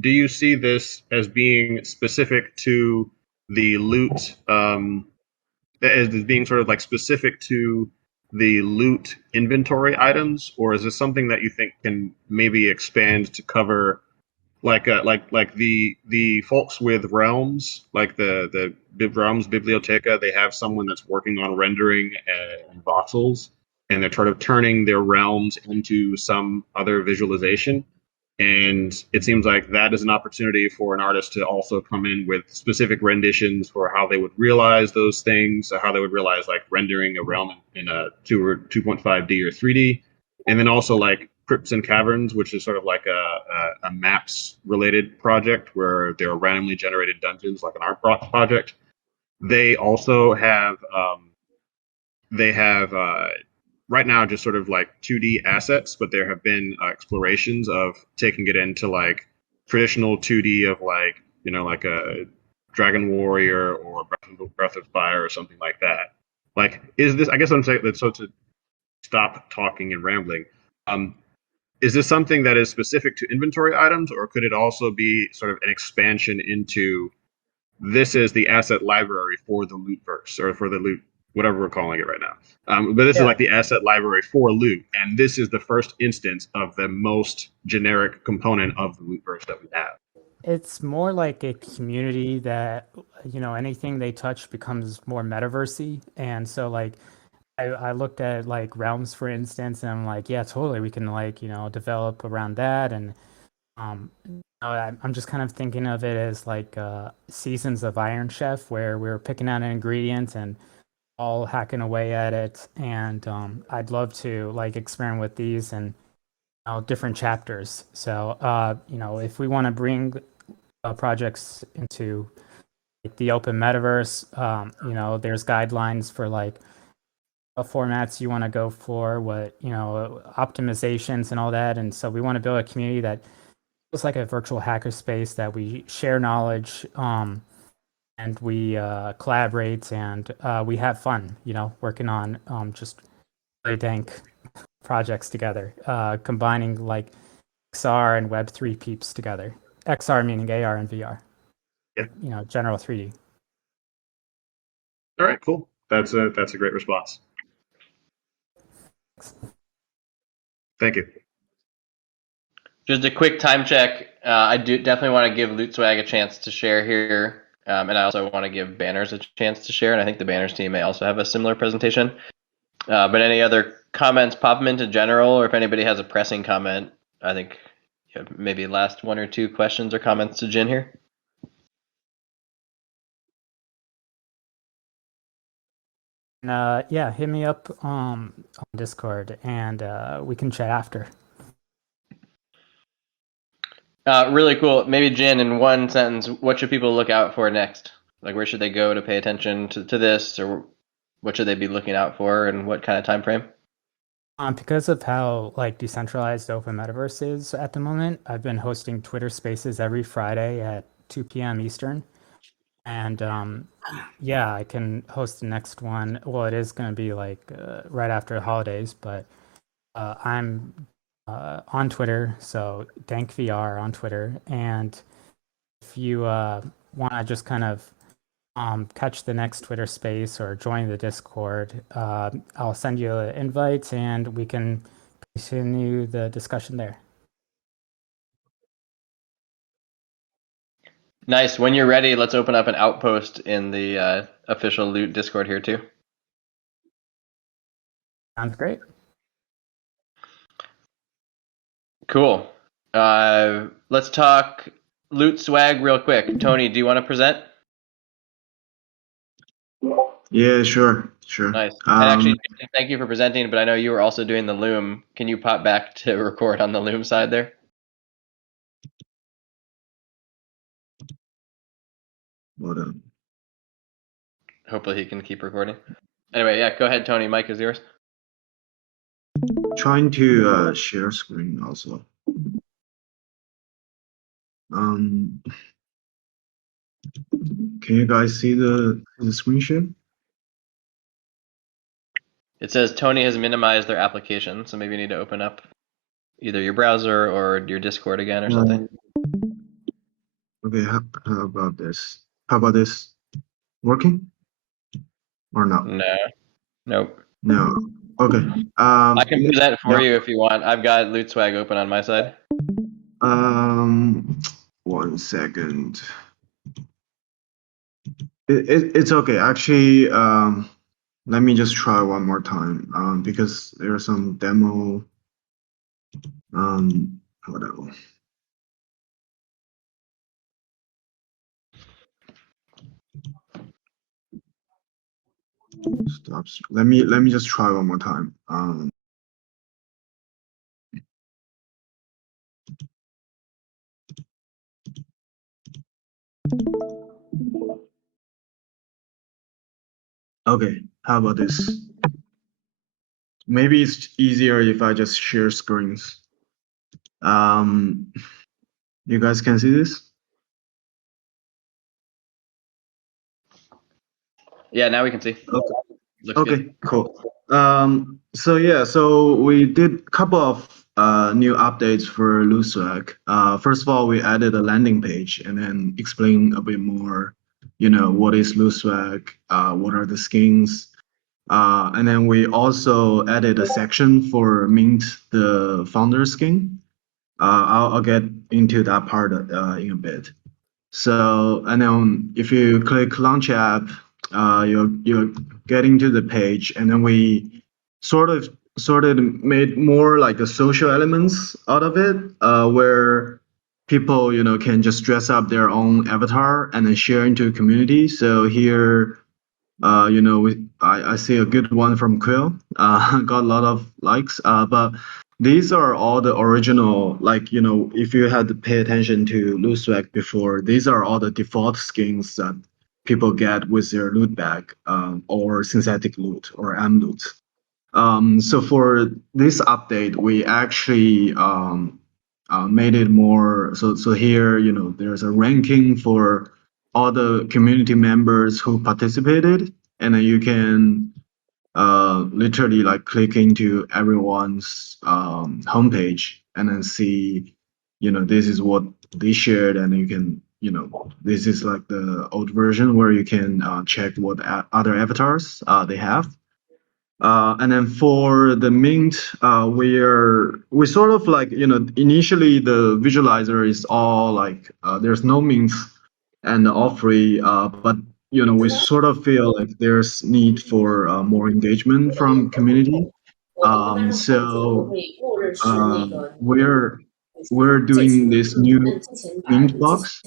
Do you see this as being specific to the loot, as being sort of like specific to the loot inventory items, or is this something that you think can maybe expand to cover like the folks with Realms, like the Realms Biblioteca? They have someone that's working on rendering and voxels, and they're sort of turning their realms into some other visualization. And it seems like that is an opportunity for an artist to also come in with specific renditions for how they would realize those things, how they would realize like rendering a realm in a 2 or 2.5D or 3D. And then also like Crypts and Caverns, which is sort of like a maps related project where there are randomly generated dungeons, like an art project. They also have right now just sort of like 2D assets, but there have been explorations of taking it into like traditional 2D of like, like a Dragon Warrior or Breath of Fire or something like that. Like, is this, I guess I'm saying that, so to stop talking and rambling, is this something that is specific to inventory items, or could it also be sort of an expansion into, this is the asset library for the loot verse, or for the loot whatever we're calling it right now. But this is like the asset library for Loot, and this is the first instance of the most generic component of the Lootverse that we have. It's more like a community that, you know, anything they touch becomes more metaversy. And so like I looked at like realms, for instance, and I'm like, yeah, totally, we can like, you know, develop around that. And I'm just kind of thinking of it as like seasons of Iron Chef, where we're picking out an ingredient and all hacking away at it. And I'd love to like experiment with these and different chapters. So you know, if we want to bring projects into like, the open metaverse, you know, there's guidelines for like what formats you want to go for, what, you know, optimizations and all that. And so we want to build a community that feels like a virtual hackerspace, that we share knowledge, and we collaborate, and we have fun, you know, working on just really dank projects together, combining like XR and Web3 peeps together. XR meaning AR and VR. Yeah. You know, general 3D. All right, cool. That's a great response. Thank you. Just a quick time check. I do definitely want to give Loot Swag a chance to share here, and I also want to give Banners a chance to share. And I think the Banners team may also have a similar presentation. But any other comments pop them into general, or if anybody has a pressing comment, I think maybe last one or two questions or comments to Jin here. Yeah, hit me up on Discord, and we can chat after. Really cool. Maybe Jin, in one sentence, what should people look out for next? Like, where should they go to pay attention to this, or what should they be looking out for, and what kind of time frame? Because of how like decentralized open metaverse is at the moment, I've been hosting Twitter Spaces every Friday at 2 p.m. Eastern, and yeah, I can host the next one. Well, it is going to be like right after the holidays, but I'm on Twitter, so DankVR on Twitter, and if you want to just kind of catch the next Twitter space or join the Discord, I'll send you an invite and we can continue the discussion there. Nice. When you're ready, let's open up an outpost in the official Loot Discord here too. Sounds great. Cool. Let's talk Loot Swag real quick. Tony, do you want to present? Yeah, sure. Nice. And actually, thank you for presenting, but I know you were also doing the Loom. Can you pop back to record on the Loom side there? Hold on. Hopefully he can keep recording. Anyway, yeah, go ahead, Tony. Mic is yours. Trying to share screen also. Can you guys see the screen share? It says Tony has minimized their application, so maybe you need to open up either your browser or your Discord again or something. Okay, how about this? How about this? Working? Or not? No. Nope. No. Okay. I can present for yeah. you if you want. I've got Loot Swag open on my side. 1 second. It's okay. Actually, let me just try one more time. Because there's some demo. Whatever. Stop. Let me just try one more time. Okay, how about this? Maybe it's easier if I just share screens. You guys can see this? Yeah, now we can see. Okay. Looks Okay, good. cool. So yeah, so we did a couple of new updates for Loosewag. First of all, we added a landing page and then explain a bit more, you know, what is Loosewag, what are the skins, And then we also added a section for mint the founder skin. I'll get into that part in a bit. So, and then if you click launch app, you're getting to the page, and then we sort of made more like the social elements out of it, where people can just dress up their own avatar and then share into a community. So here, I see a good one from Quill. Got a lot of likes. But these are all the original, like, if you had to pay attention to loot swag before, these are all the default skins that people get with their loot bag, or synthetic loot or M loot. So for this update, we actually made it more. So here, there's a ranking for all the community members who participated, and then you can literally like click into everyone's homepage and then see, this is what they shared, and you can, this is like the old version where you can check what other avatars they have. And then for the mint, we sort of like, initially the visualizer is all like, there's no mints and all free, but we sort of feel like there's need for more engagement from community. So we're doing this new mint box,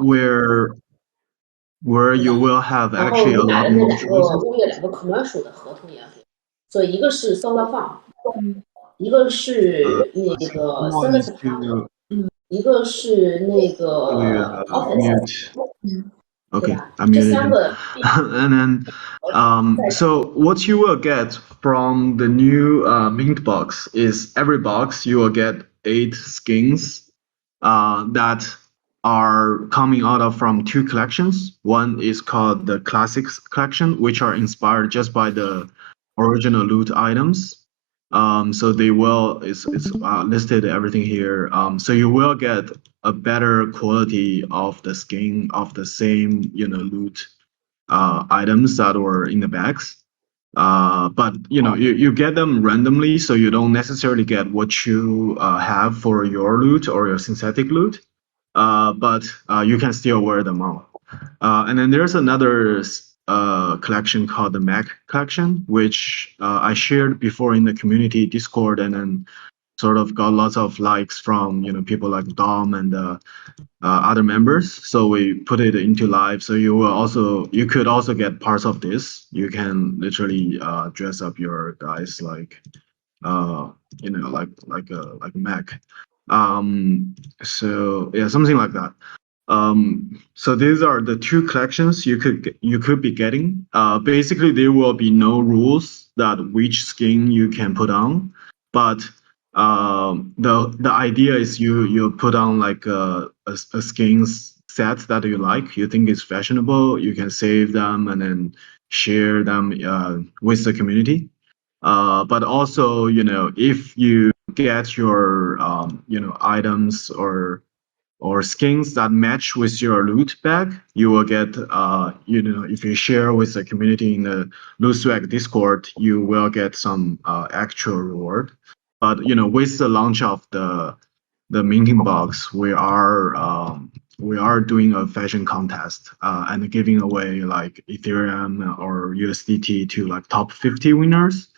where you will have actually a lot more choices. I think someone needs to mute. Okay, I muted him. And then, so what you will get from the new mint box is every box you will get 8 skins that are coming out of from 2 collections. One is called the Classics collection, which are inspired just by the original loot items. So they will, it's listed everything here. So you will get a better quality of the skin of the same, loot items that were in the bags. But you get them randomly, so you don't necessarily get what you have for your loot or your synthetic loot. But you can still wear them all. And then there's another collection called the Mac collection, which I shared before in the community Discord, and then sort of got lots of likes from people like Dom and other members. So we put it into live. So you could also get parts of this. You can literally dress up your guys like like a Mac. So yeah, something like that. So these are the 2 collections you could be getting. Basically, there will be no rules that which skin you can put on, but the idea is you put on like a skins set that you like, you think is fashionable, you can save them and then share them with the community. But also, if you get your items or skins that match with your loot bag, you will get, if you share with the community in the Loot Swag Discord, you will get some actual reward. But, with the launch of the minting box, we are doing a fashion contest and giving away like Ethereum or USDT to like top 50 winners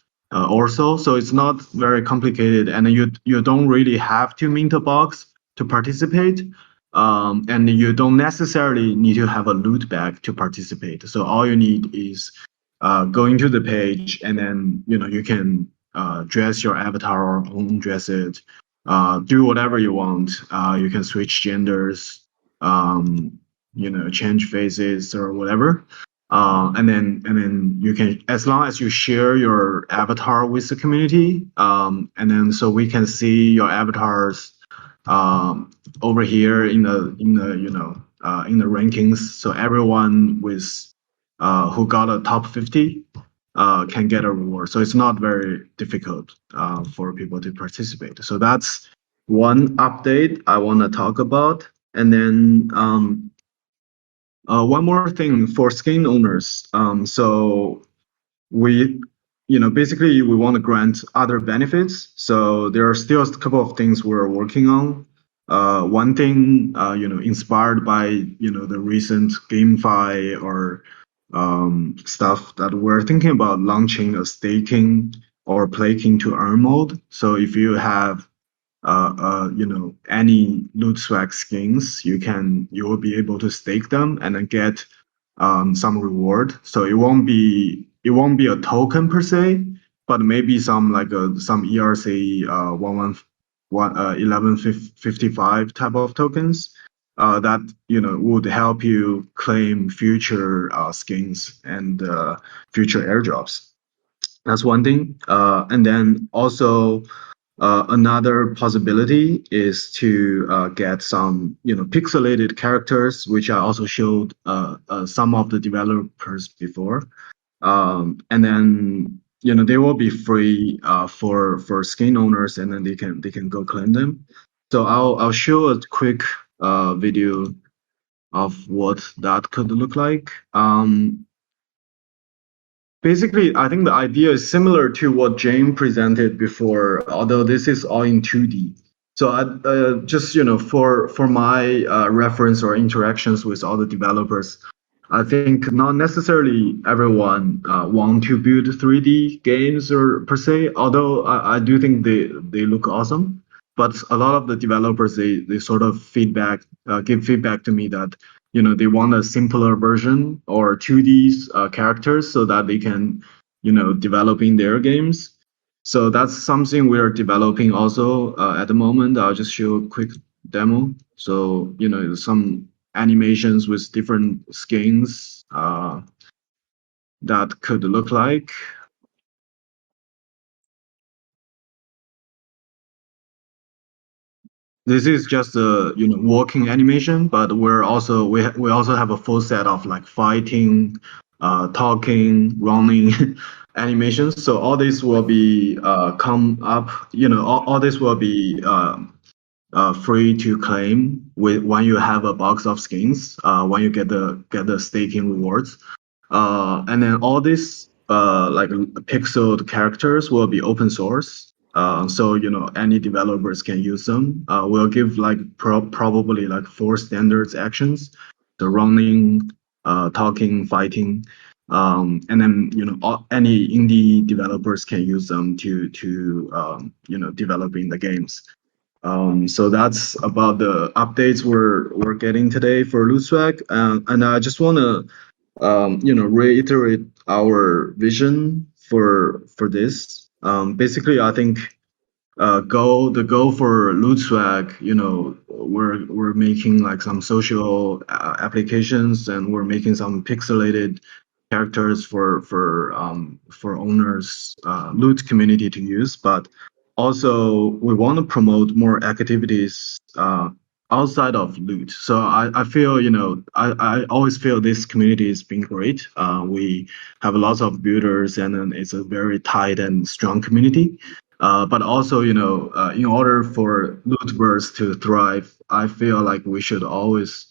or so. So it's not very complicated, and you don't really have to mint a box to participate. And you don't necessarily need to have a loot bag to participate. So all you need is going to the page, and then you can dress your avatar or undress it, do whatever you want. You can switch genders, change faces or whatever. And then you can, as long as you share your avatar with the community, and then so we can see your avatars over here in the in the rankings. So everyone with who got a top 50 can get a reward. So it's not very difficult for people to participate. So that's one update I want to talk about. And then one more thing for skin owners. So we basically we want to grant other benefits. So there are still a couple of things we're working on. One thing, inspired by the recent GameFi or stuff, that we're thinking about launching a staking or plaking to earn mode. So if you have any loot swag skins, you will be able to stake them and then get some reward. So it won't be a token per se, but maybe some some ERC 1155 type of tokens that would help you claim future skins and future airdrops. That's one thing. And then also another possibility is to get some, pixelated characters, which I also showed some of the developers before. And then, they will be free for skin owners, and then they can go claim them. So I'll show a quick video of what that could look like. Basically, I think the idea is similar to what Jane presented before, although this is all in 2D. So I just, for my reference or interactions with all the developers, I think not necessarily everyone want to build 3D games or per se, although I do think they look awesome. But a lot of the developers, they sort of give feedback to me that they want a simpler version or 2D characters so that they can develop in their games. So that's something we're developing also at the moment. I'll just show a quick demo. So some animations with different skins that could look like. This is just a walking animation, but we also have a full set of like fighting, talking, running animations. So all this will be come up. All this will be free to claim when you have a box of skins. When you get the staking rewards. And then all these like pixeled characters will be open source. So any developers can use them. We'll give like probably like 4 standards actions: so running, talking, fighting, and then any indie developers can use them to developing the games. So that's about the updates we're getting today for LootSwag, and I just want to reiterate our vision for this. Basically, I think the goal for LootSwag, we're making like some social applications, and we're making some pixelated characters for owners, loot community to use. But also we want to promote more activities outside of loot. So I feel I always feel this community has been great. We have lots of builders, and then it's a very tight and strong community. But also, in order for Lootverse to thrive, I feel like we should always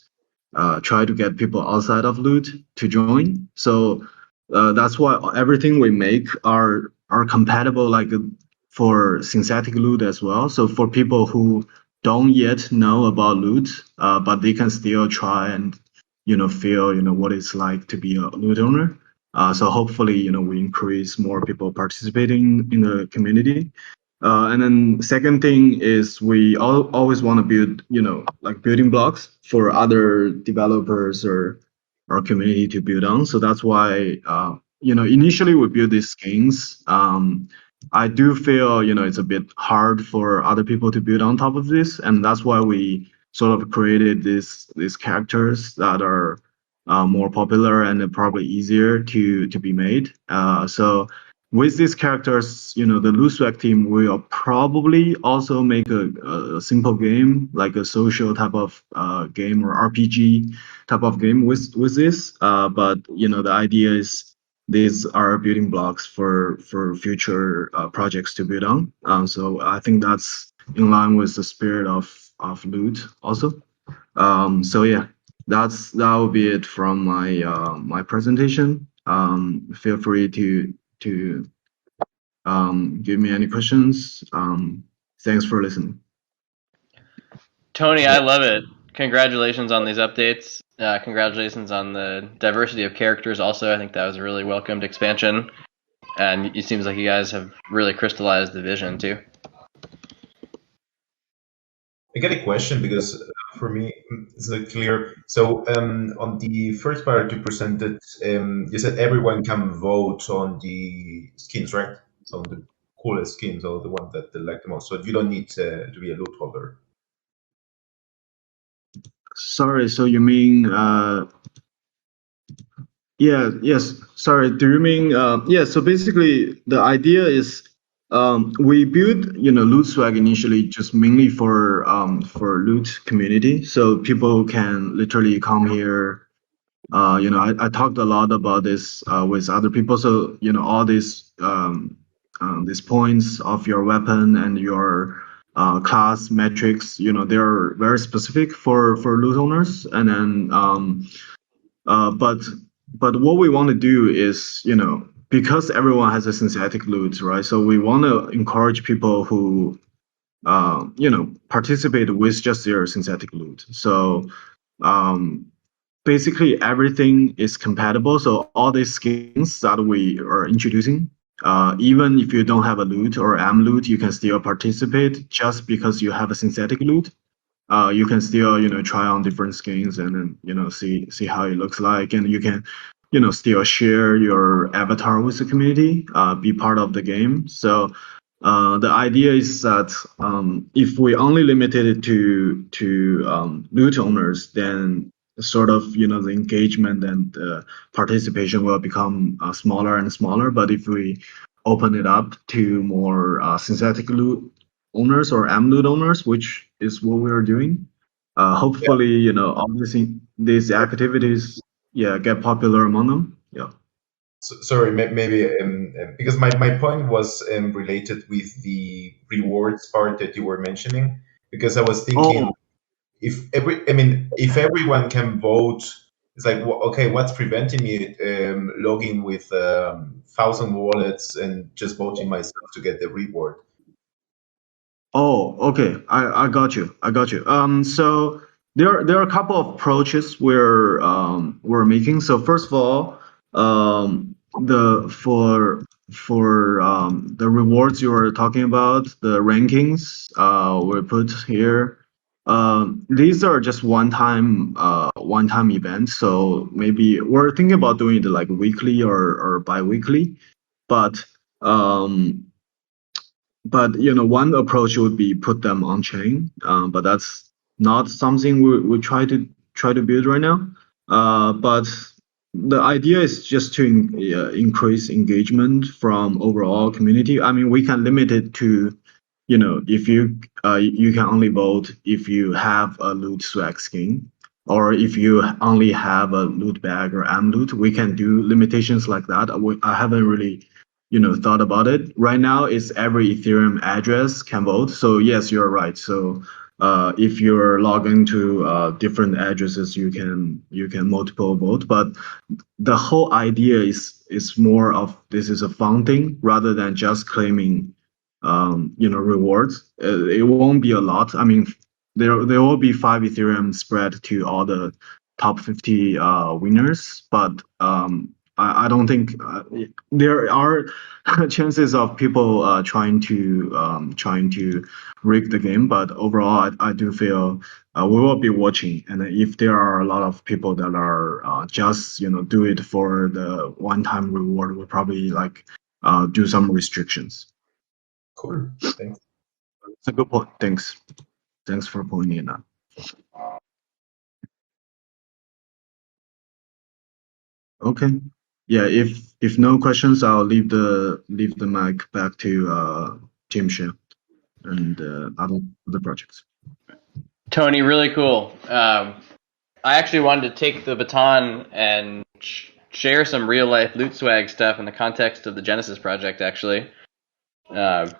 try to get people outside of Loot to join. So that's why everything we make are compatible, like for synthetic Loot as well. So for people who don't yet know about Loot, but they can still try and feel what it's like to be a Loot owner. So hopefully, we increase more people participating in the community. And then second thing is we always want to build, like building blocks for other developers or our community to build on. So that's why, initially we build these skins. I do feel, it's a bit hard for other people to build on top of this. And that's why we sort of created these characters that are more popular and probably easier to be made. So with these characters, the LootSwag team will probably also make a simple game, like a social type of game or RPG type of game with this. But the idea is these are building blocks for future projects to build on. So I think that's in line with the spirit of Loot also. So yeah, that will be it from my my presentation. Feel free to to give me any questions. Thanks for listening. Tony, I love it. Congratulations on these updates. Congratulations on the diversity of characters also. I think that was a really welcomed expansion. And it seems like you guys have really crystallized the vision too. I got a question because for me it's not clear. So on the first part you presented, you said everyone can vote on the skins, right? So on the coolest skins or the one that they like the most. So you don't need to be a loot holder. Sorry, so you mean yeah, yes. Sorry, do you mean yeah, so basically the idea is we built, loot swag initially just mainly for loot community. So people can literally come here. I talked a lot about this with other people. So, all these points of your weapon and your class metrics, they're very specific for loot owners. And then but what we want to do is, because everyone has a synthetic loot, right? So we want to encourage people who participate with just their synthetic loot. So basically everything is compatible. So all these skins that we are introducing, even if you don't have a loot or am loot, you can still participate just because you have a synthetic loot. You can still, try on different skins and then, see how it looks like, and you can, still share your avatar with the community, be part of the game. So the idea is that if we only limited it to loot owners, then sort of, the engagement and participation will become smaller and smaller. But if we open it up to more synthetic loot owners or am loot owners, which is what we are doing, hopefully, all these activities, get popular among them. Yeah. So, sorry, maybe because my point was related with the rewards part that you were mentioning, because I was thinking if everyone can vote, it's like, okay, what's preventing me logging with 1,000 wallets and just voting myself to get the reward? Oh, okay. I got you. So there are a couple of approaches we're making. So first of all, the for the rewards you were talking about, the rankings we put here. These are just one-time events. So maybe we're thinking about doing it like weekly or bi-weekly, but one approach would be put them on chain, but that's not something we try to build right now. But the idea is just to increase engagement from overall community. I mean, we can limit it to, if you can only vote if you have a loot swag skin, or if you only have a loot bag or am loot. We can do limitations like that. I haven't really thought about it. Right now, it's every Ethereum address can vote. So yes, you're right. So if you're logging to different addresses, you can multiple vote. But the whole idea is more of this is a fun thing rather than just claiming rewards. It won't be a lot. I mean, there will be 5 Ethereum spread to all the top 50 winners, but I don't think there are chances of people trying to rig the game. But overall, I do feel we will be watching, and if there are a lot of people that are just do it for the one-time reward, we'll probably like do some restrictions. Cool. Thanks. It's a good point. Thanks for pointing it out. Okay. Yeah, if no questions, I'll leave the mic back to Tim Shea and other projects. Tony, really cool. I actually wanted to take the baton and share some real life loot swag stuff in the context of the Genesis project, actually.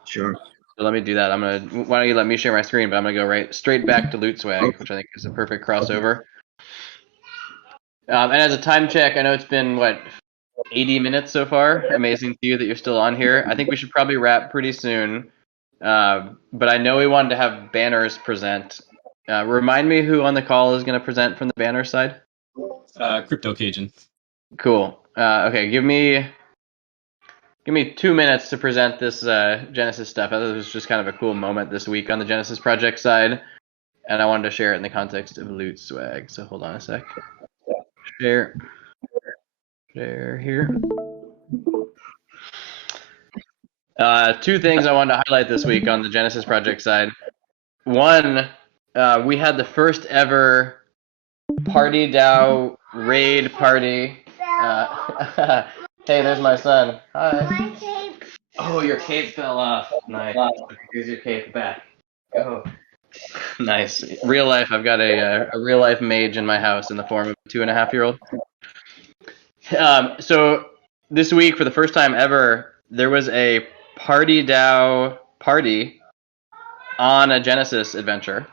Sure. So let me do that. Why don't you let me share my screen, but I'm gonna go straight back to loot swag, which I think is a perfect crossover. And as a time check, I know it's been 80 minutes so far. Amazing to you that you're still on here. I think we should probably wrap pretty soon. But I know we wanted to have banners present. Remind me who on the call is going to present from the banner side? Crypto Cajun. Cool. Okay, give me 2 minutes to present this Genesis stuff. I thought it was just kind of a cool moment this week on the Genesis project side, and I wanted to share it in the context of loot swag. So hold on a sec. Share here. Two things I wanted to highlight this week on the Genesis project side. One, we had the first ever PartyDAO raid party. Hey, there's my son. Hi. Oh, your cape fell off. Nice. Here's your cape back. Go. Nice. Real life, I've got a real life mage in my house in the form of a 2.5-year-old. So this week, for the first time ever, there was a PartyDAO party on a Genesis adventure.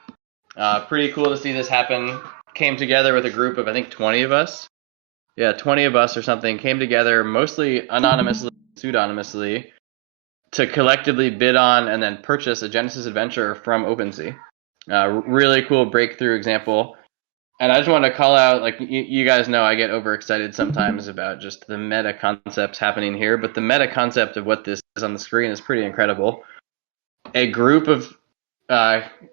Pretty cool to see this happen. Came together with a group of, I think, 20 of us. Yeah, 20 of us or something came together, mostly anonymously, pseudonymously, to collectively bid on and then purchase a Genesis adventure from OpenSea. Really cool breakthrough example. And I just want to call out, like, you guys know I get overexcited sometimes about just the meta concepts happening here, but the meta concept of what this is on the screen is pretty incredible. A group of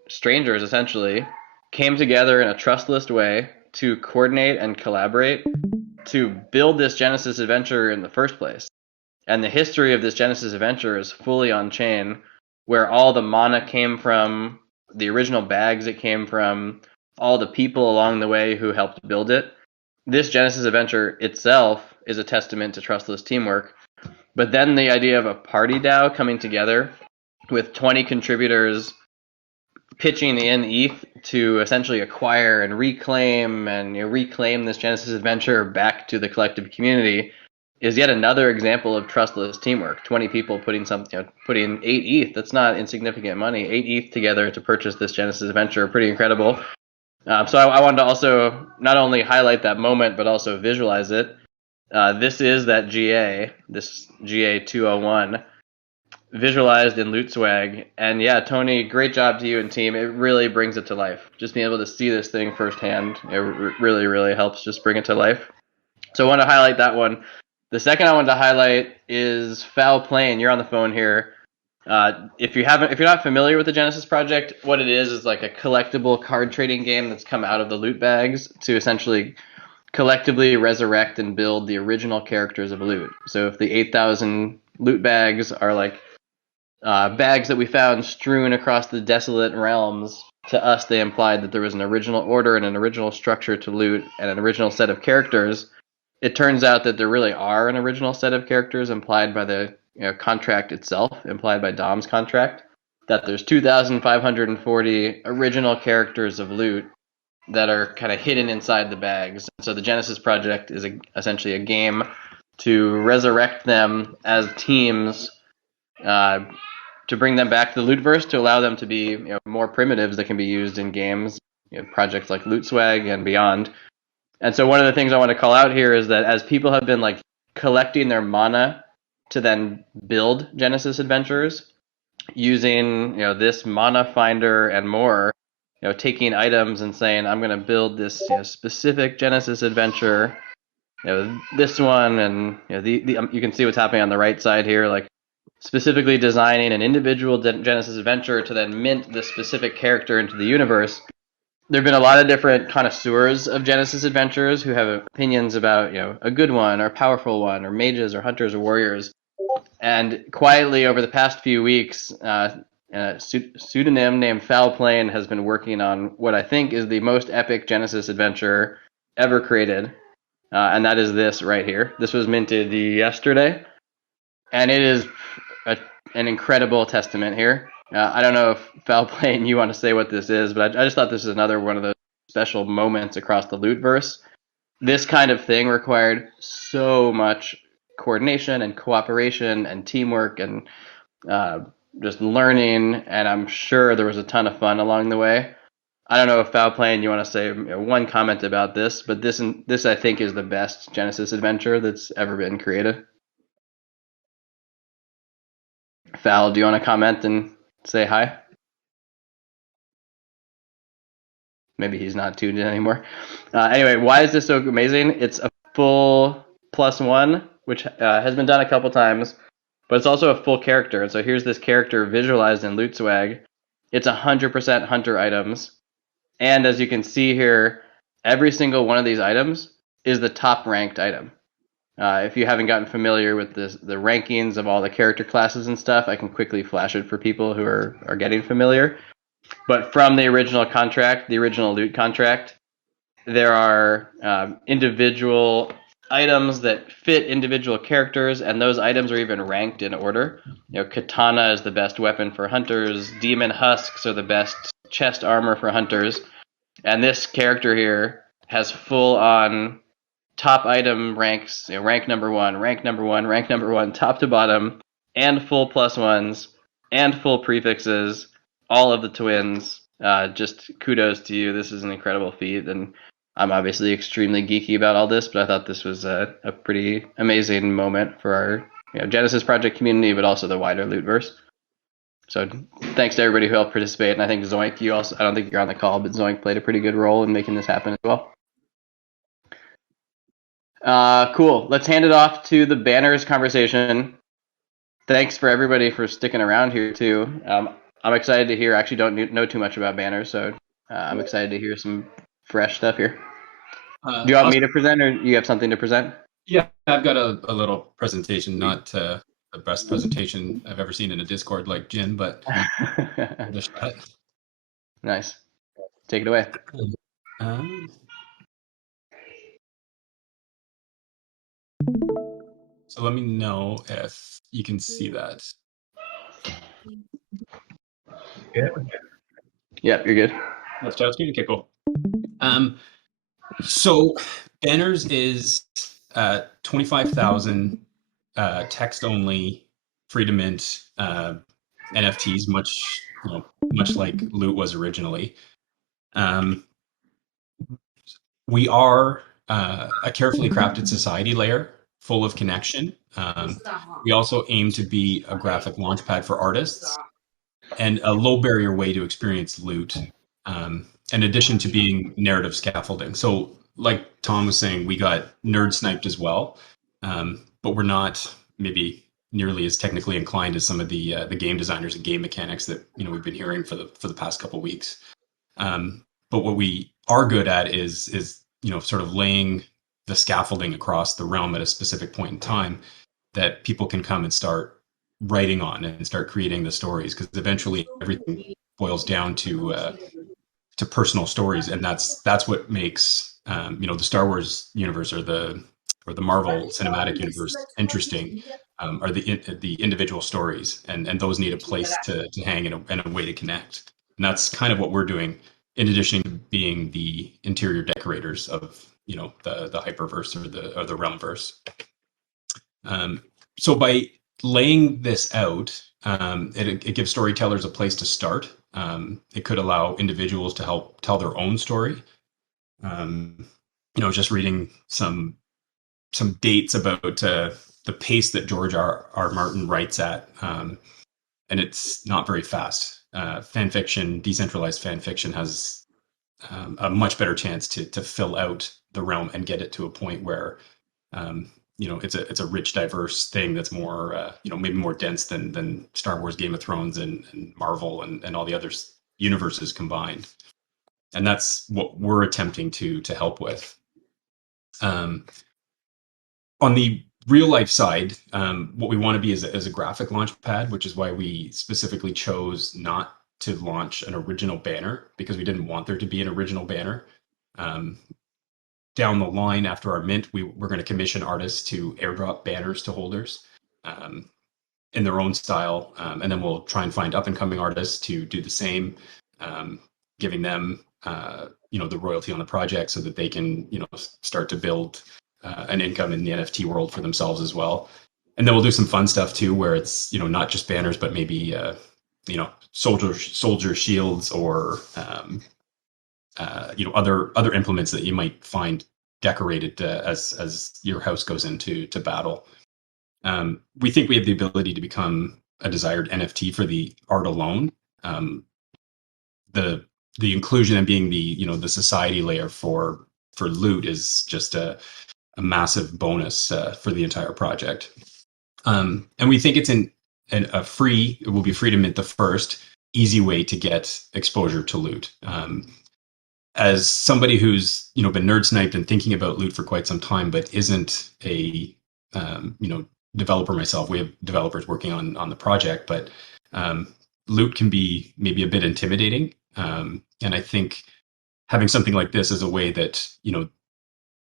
strangers, essentially, came together in a trustless way to coordinate and collaborate to build this Genesis adventure in the first place. And the history of this Genesis adventure is fully on chain, where all the mana came from, the original bags it came from, all the people along the way who helped build it. This Genesis adventure itself is a testament to trustless teamwork. But then the idea of a PartyDAO coming together with 20 contributors pitching in ETH to essentially acquire and reclaim this Genesis adventure back to the collective community is yet another example of trustless teamwork. 20 people putting 8 ETH. That's not insignificant money. 8 ETH together to purchase this Genesis adventure. Pretty incredible. So I wanted to also not only highlight that moment, but also visualize it. This is that GA, this GA 201, visualized in Loot Swag. And yeah, Tony, great job to you and team. It really brings it to life. Just being able to see this thing firsthand, it really, really helps just bring it to life. So I want to highlight that one. The second I wanted to highlight is Foul Plane. You're on the phone here. If you're not familiar with the Genesis project, what it is like a collectible card trading game that's come out of the loot bags to essentially collectively resurrect and build the original characters of loot. So if the 8,000 loot bags are like bags that we found strewn across the desolate realms, to us they implied that there was an original order and an original structure to loot and an original set of characters. It turns out that there really are an original set of characters implied by the contract itself, implied by Dom's contract, that there's 2,540 original characters of loot that are kind of hidden inside the bags. So the Genesis project is essentially a game to resurrect them as teams, to bring them back to the lootverse, to allow them to be more primitives that can be used in games, projects like Loot Swag and beyond. And so one of the things I want to call out here is that as people have been like collecting their mana to then build Genesis adventures using this mana finder and more, taking items and saying I'm going to build this specific Genesis adventure, this one, and you can see what's happening on the right side here, like specifically designing an individual Genesis adventure to then mint the specific character into the universe. There have been a lot of different connoisseurs of Genesis adventures who have opinions about a good one or a powerful one or mages or hunters or warriors. And quietly over the past few weeks, a pseudonym named Foul Plane has been working on what I think is the most epic Genesis adventure ever created, and that is this right here. This was minted yesterday, and it is an incredible testament here. I don't know if Foul Plane, you want to say what this is, but I just thought this is another one of those special moments across the lootverse. This kind of thing required so much coordination and cooperation and teamwork and just learning, and I'm sure there was a ton of fun along the way. I don't know if Foul Plane, you want to say one comment about this, but this I think is the best Genesis adventure that's ever been created. Foul, do you want to comment and say hi? Maybe he's not tuned in anymore. Anyway, why is this so amazing? It's a full +1, which has been done a couple times, but it's also a full character. And so here's this character visualized in Loot Swag. It's 100% hunter items. And as you can see here, every single one of these items is the top ranked item. If you haven't gotten familiar with the rankings of all the character classes and stuff, I can quickly flash it for people who are getting familiar. But from the original contract, the original loot contract, there are individual items that fit individual characters, and those items are even ranked in order. Katana is the best weapon for hunters. Demon husks are the best chest armor for hunters. And this character here has full on top item ranks, rank number one, rank number one, rank number one, top to bottom, and full +1s, and full prefixes, all of the twins. Just kudos to you. This is an incredible feat, and I'm obviously extremely geeky about all this, but I thought this was a pretty amazing moment for our Genesis Project community, but also the wider Lootverse. So thanks to everybody who helped participate, and I think Zoink, you also, I don't think you're on the call, but Zoink played a pretty good role in making this happen as well. Cool. Let's hand it off to the banners conversation. Thanks for everybody for sticking around here too. I'm excited to hear. I actually don't know too much about banners, so I'm excited to hear some fresh stuff here. Do you want me to present, or you have something to present? Yeah, I've got a little presentation, not the best presentation I've ever seen in a Discord like Jin, but give it a shot. Nice. Take it away. So let me know if you can see that. Yeah. Yep, you're good. That's Chowski? Okay, cool. So banners is 25,000 text only, free to mint NFTs, much like Loot was originally. We are a carefully crafted society layer full of connection. We also aim to be a graphic launchpad for artists and a low barrier way to experience Loot, in addition to being narrative scaffolding. So like Tom was saying, we got nerd sniped as well, but we're not maybe nearly as technically inclined as some of the game designers and game mechanics that we've been hearing for the past couple of weeks. But what we are good at is sort of laying the scaffolding across the realm at a specific point in time that people can come and start writing on and start creating the stories, because eventually everything boils down to personal stories, and that's what makes the Star Wars universe or the Marvel Cinematic Universe interesting. Are the individual stories, and those need a place to hang and a way to connect. And that's kind of what we're doing, in addition to being the interior decorators of the hyperverse or the realmverse. So by laying this out, it gives storytellers a place to start. It could allow individuals to help tell their own story. Just reading some dates about the pace that George R. Martin writes at, and it's not very fast. Fan fiction, decentralized fan fiction, has a much better chance to fill out the realm and get it to a point where it's a rich, diverse thing that's more maybe more dense than Star Wars, Game of Thrones, and Marvel and all the other universes combined. And that's what we're attempting to help with. On the real life side, what we want to be is a graphic launch pad, which is why we specifically chose not to launch an original banner, because we didn't want there to be an original banner. Down the line, after our mint, we're going to commission artists to airdrop banners to holders in their own style, and then we'll try and find up and coming artists to do the same, giving them the royalty on the project so that they can start to build an income in the NFT world for themselves as well. And then we'll do some fun stuff too, where it's not just banners, but maybe soldier shields, or other implements that you might find decorated as your house goes into battle. We think we have the ability to become a desired NFT for the art alone. The inclusion and being the society layer for loot is just a massive bonus for the entire project. And we think it's it will be free to mint the first easy way to get exposure to loot. As somebody who's been nerd sniped and thinking about loot for quite some time, but isn't a developer myself. We have developers working on the project, but loot can be maybe a bit intimidating. And I think having something like this is a way that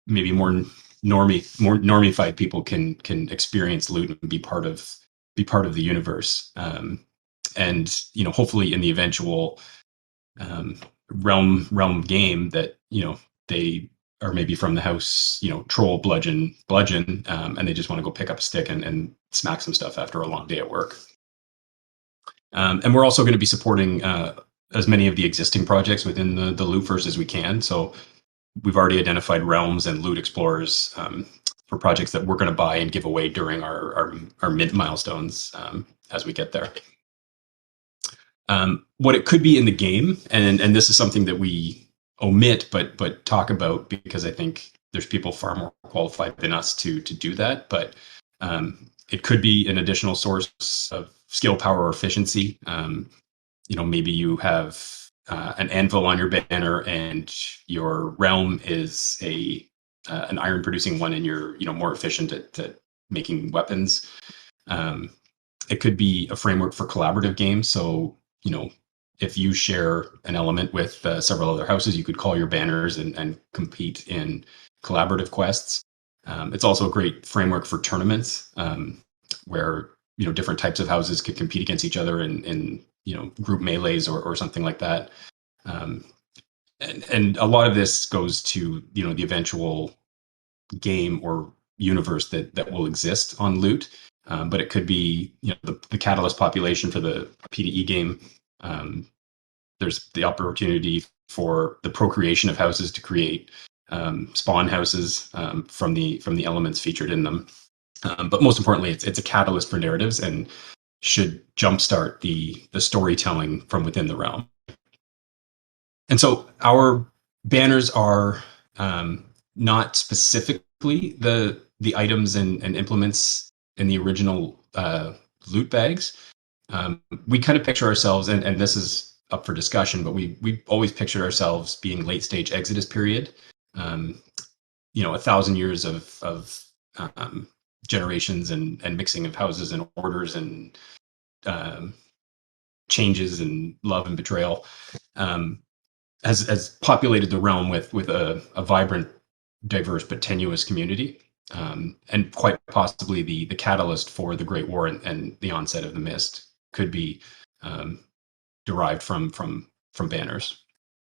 maybe more normified people can experience loot and be part of the universe. And hopefully in the eventual realm game that they are maybe from the house troll bludgeon, and they just want to go pick up a stick and smack some stuff after a long day at work. And we're also going to be supporting as many of the existing projects within the Lootverse as we can. So we've already identified realms and loot explorers for projects that we're going to buy and give away during our mint milestones as we get there. What it could be in the game, and this is something that we omit but talk about because I think there's people far more qualified than us to do that. But it could be an additional source of skill, power, or efficiency. Maybe you have an anvil on your banner, and your realm is an iron producing one, and you're more efficient at making weapons. It could be a framework for collaborative games. So if you share an element with several other houses, you could call your banners and compete in collaborative quests. It's also a great framework for tournaments where different types of houses could compete against each other in group melees or something like that. And a lot of this goes to the eventual game or universe that will exist on loot. But it could be the catalyst population for the PDE game. There's the opportunity for the procreation of houses to create spawn houses from the elements featured in them. But most importantly, it's a catalyst for narratives and should jumpstart the storytelling from within the realm. And so our banners are not specifically the items and implements in the original loot bags. We kind of picture ourselves, and this is up for discussion, but we always pictured ourselves being late stage Exodus period. 1,000 years of generations and mixing of houses and orders and changes and love and betrayal has populated the realm with a vibrant, diverse but tenuous community, and quite possibly the catalyst for the Great War and the onset of the Mist could be derived from banners.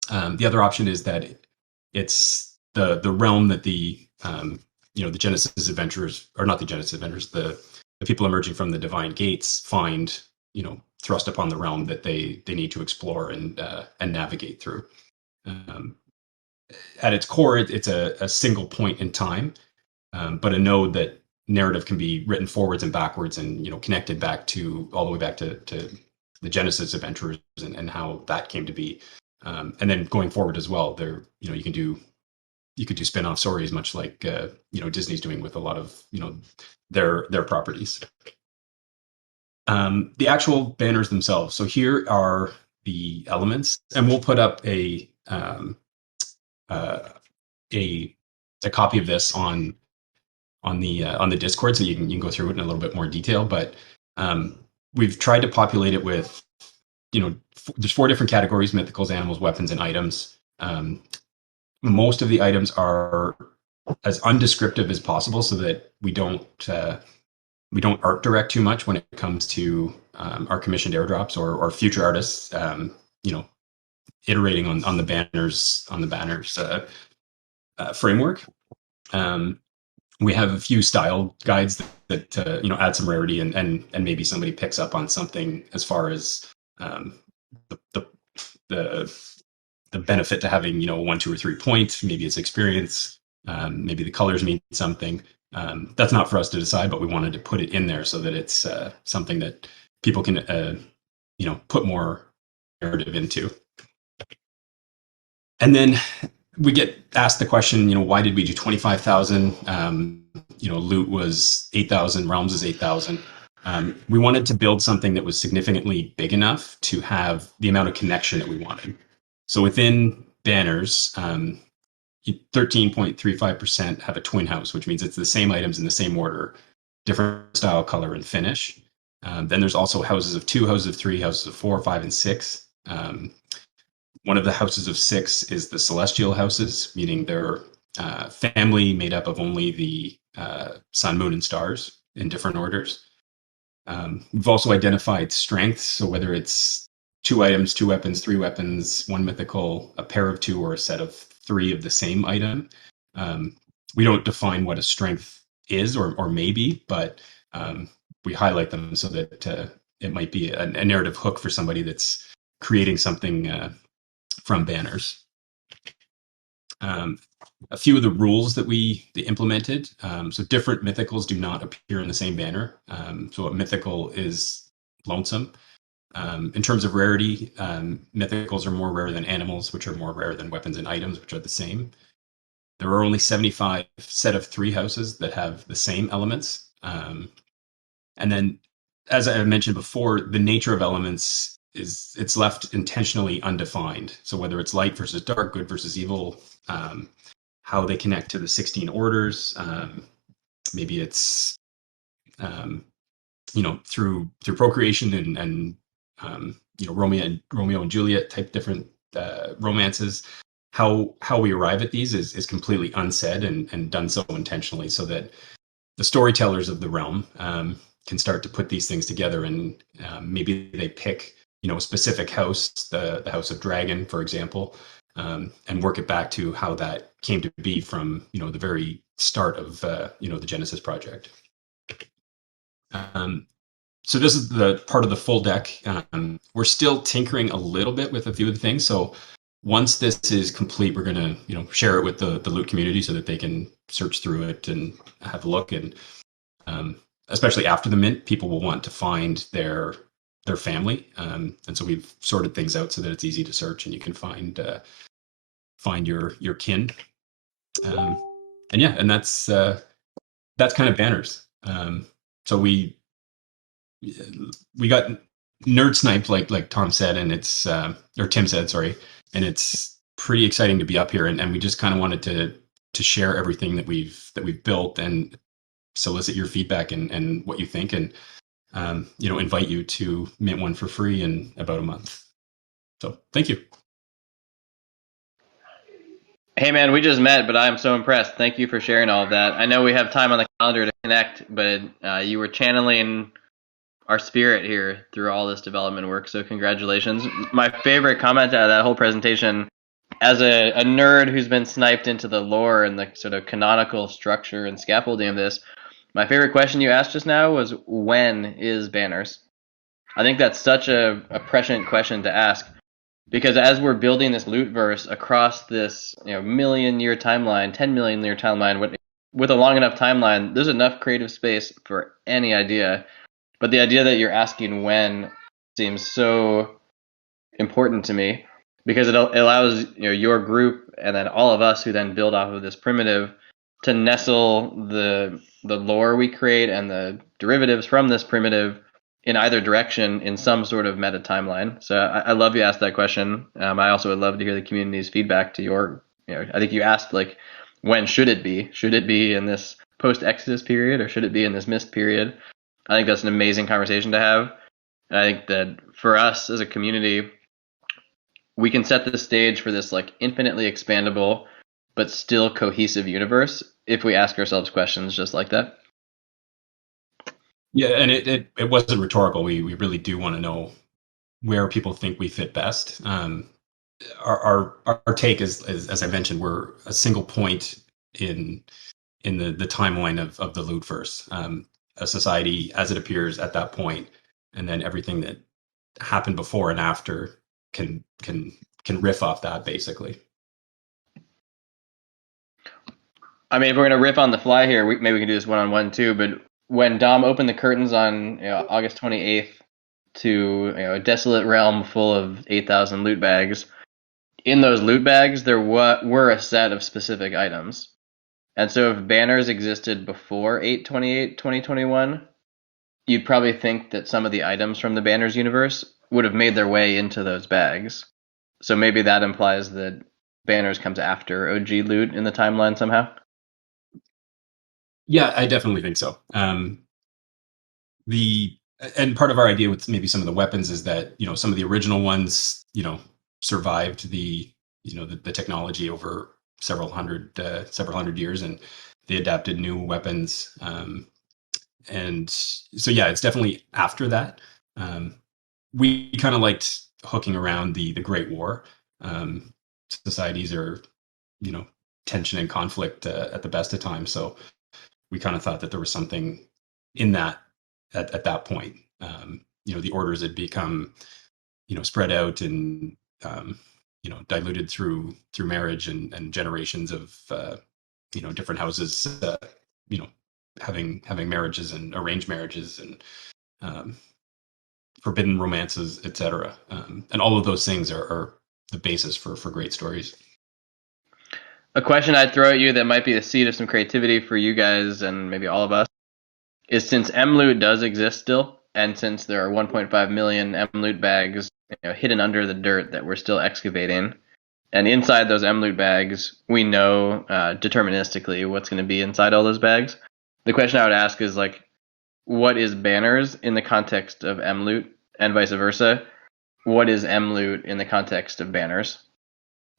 The other option is that it's the realm that the Genesis adventurers, or not the Genesis adventurers, the people emerging from the Divine Gates find thrust upon the realm that they need to explore and navigate through. At its core, it's a single point in time, but a node that narrative can be written forwards and backwards and connected back to all the way back to the Genesis adventurers and how that came to be. And then going forward as well, there you could do spin-off stories, much like Disney's doing with a lot of their properties. The actual banners themselves. So here are the elements, and we'll put up a copy of this on the Discord, so you can go through it in a little bit more detail. But we've tried to populate it with there's 4 different categories: mythicals, animals, weapons, and items. Most of the items are as undescriptive as possible, so that we don't art direct too much when it comes to our commissioned airdrops or future artists iterating on the banners framework. We have a few style guides that add some rarity and maybe somebody picks up on something as far as the benefit to having, 1, 2, or 3 points. Maybe it's experience. Maybe the colors mean something. That's not for us to decide, but we wanted to put it in there so that it's something that people can, put more narrative into. And then we get asked the question, why did we do 25,000? Loot was 8,000, realms is 8,000. We wanted to build something that was significantly big enough to have the amount of connection that we wanted. So within banners, 13.35% have a twin house, which means it's the same items in the same order, different style, color, and finish. Then there's also houses of 2, houses of 3, houses of 4, 5, and 6. One of the houses of 6 is the celestial houses, meaning they're family made up of only the sun, moon, and stars in different orders. We've also identified strengths, so whether it's 2 items, 2 weapons, 3 weapons, 1 mythical, a pair of 2, or a set of 3 of the same item. We don't define what a strength is or maybe, but we highlight them so that it might be a narrative hook for somebody that's creating something from banners. A few of the rules that we implemented. So different mythicals do not appear in the same banner. So a mythical is lonesome. In terms of rarity, mythicals are more rare than animals, which are more rare than weapons and items, which are the same. There are only 75 set of 3 houses that have the same elements. And then, as I mentioned before, the nature of elements it's left intentionally undefined. So whether it's light versus dark, good versus evil, how they connect to the 16 orders, maybe it's through procreation and Romeo and Juliet type different romances. How we arrive at these is completely unsaid and done so intentionally, so that the storytellers of the realm can start to put these things together, and maybe they pick a specific house, the House of Dragon, for example, and work it back to how that came to be from the very start of the Genesis project. So this is the part of the full deck. We're still tinkering a little bit with a few of the things. So once this is complete, we're going to share it with the Loot community so that they can search through it and have a look. And especially after the mint, people will want to find their family. And so we've sorted things out so that it's easy to search and you can find your kin. And that's kind of banners. So we got nerd sniped, like Tom said, and it's or Tim said, sorry, and it's pretty exciting to be up here, and we just kind of wanted to share everything that we've built and solicit your feedback and what you think, and invite you to mint one for free in about a month. So thank you. Hey man, we just met, but I'm so impressed. Thank you for sharing all of that. I know we have time on the calendar to connect, but you were channeling our spirit here through all this development work, so congratulations. My favorite comment out of that whole presentation, as a nerd who's been sniped into the lore and the sort of canonical structure and scaffolding of this, my favorite question you asked just now was, when is banners? I think that's such a prescient question to ask, because as we're building this loot verse across this million-year timeline, 10 million year timeline, with a long enough timeline, there's enough creative space for any idea. But the idea that you're asking when seems so important to me, because it allows your group and then all of us who then build off of this primitive to nestle the lore we create and the derivatives from this primitive in either direction in some sort of meta timeline. So I love you asked that question. I also would love to hear the community's feedback to your, I think you asked, like, when should it be? Should it be in this post-Exodus period, or should it be in this mist period? I think that's an amazing conversation to have. And I think that for us as a community, we can set the stage for this like infinitely expandable but still cohesive universe if we ask ourselves questions just like that. Yeah, and it wasn't rhetorical. We really do want to know where people think we fit best. Our take is, as I mentioned, we're a single point in the timeline of the loot verse, a society as it appears at that point, and then everything that happened before and after can riff off that basically. I mean, if we're gonna riff on the fly here, maybe we can do this one-on-one too. But when Dom opened the curtains on August 28th to a desolate realm full of 8,000 loot bags, in those loot bags there were a set of specific items. And so if banners existed before 8/28/2021, you'd probably think that some of the items from the banners universe would have made their way into those bags. So maybe that implies that banners comes after OG loot in the timeline somehow. Yeah, I definitely think so. And part of our idea with maybe some of the weapons is that some of the original ones survived the technology over several hundred years, and they adapted new weapons. And so yeah, it's definitely after that. We kind of liked hooking around the Great War. Societies are tension and conflict at the best of times, so we kind of thought that there was something in that at that point. The orders had become spread out and diluted through marriage and generations of different houses having marriages and arranged marriages and forbidden romances, etc. And all of those things are the basis for great stories. A question I'd throw at you that might be the seed of some creativity for you guys and maybe all of us is, since mloot does exist still, and since there are 1.5 million mloot bags hidden under the dirt that we're still excavating, and inside those mloot bags we know deterministically what's going to be inside all those bags, the question I would ask is, like, what is banners in the context of mloot, and vice versa? What is mloot in the context of banners?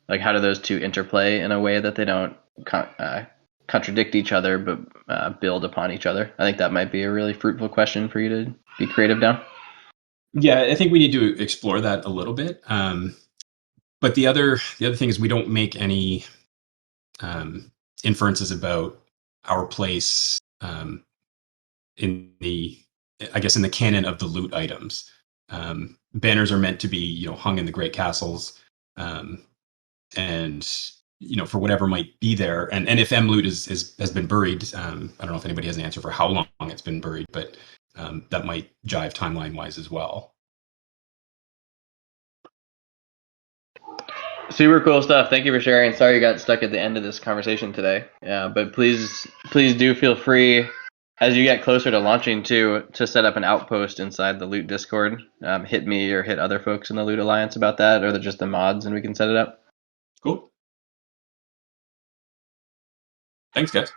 Like, how do those two interplay in a way that they don't contradict each other, but build upon each other? I think that might be a really fruitful question for you to be creative down. Yeah, I think we need to explore that a little bit. But the other thing is we don't make any inferences about our place in the canon of the loot items. Banners are meant to be hung in the great castles, and for whatever might be there. And if mloot has been buried, I don't know if anybody has an answer for how long it's been buried, but that might jive timeline wise as well. Super cool stuff. Thank you for sharing. Sorry you got stuck at the end of this conversation today. But please do feel free, as you get closer to launching, to set up an outpost inside the Loot Discord. Hit me or hit other folks in the Loot Alliance about that, or just the mods, and we can set it up. Cool. Thanks, guys.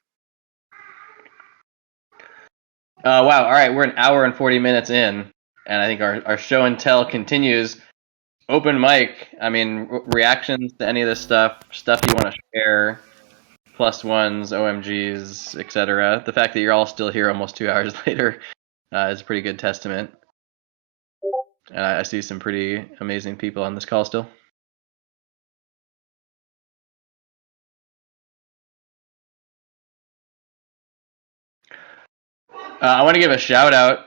Wow. All right, we're an hour and 40 minutes in, and I think our show and tell continues. Open mic. I mean, reactions to any of this stuff you want to share, +1s, OMGs, etc. The fact that you're all still here almost 2 hours later is a pretty good testament. I see some pretty amazing people on this call still. I want to give a shout out.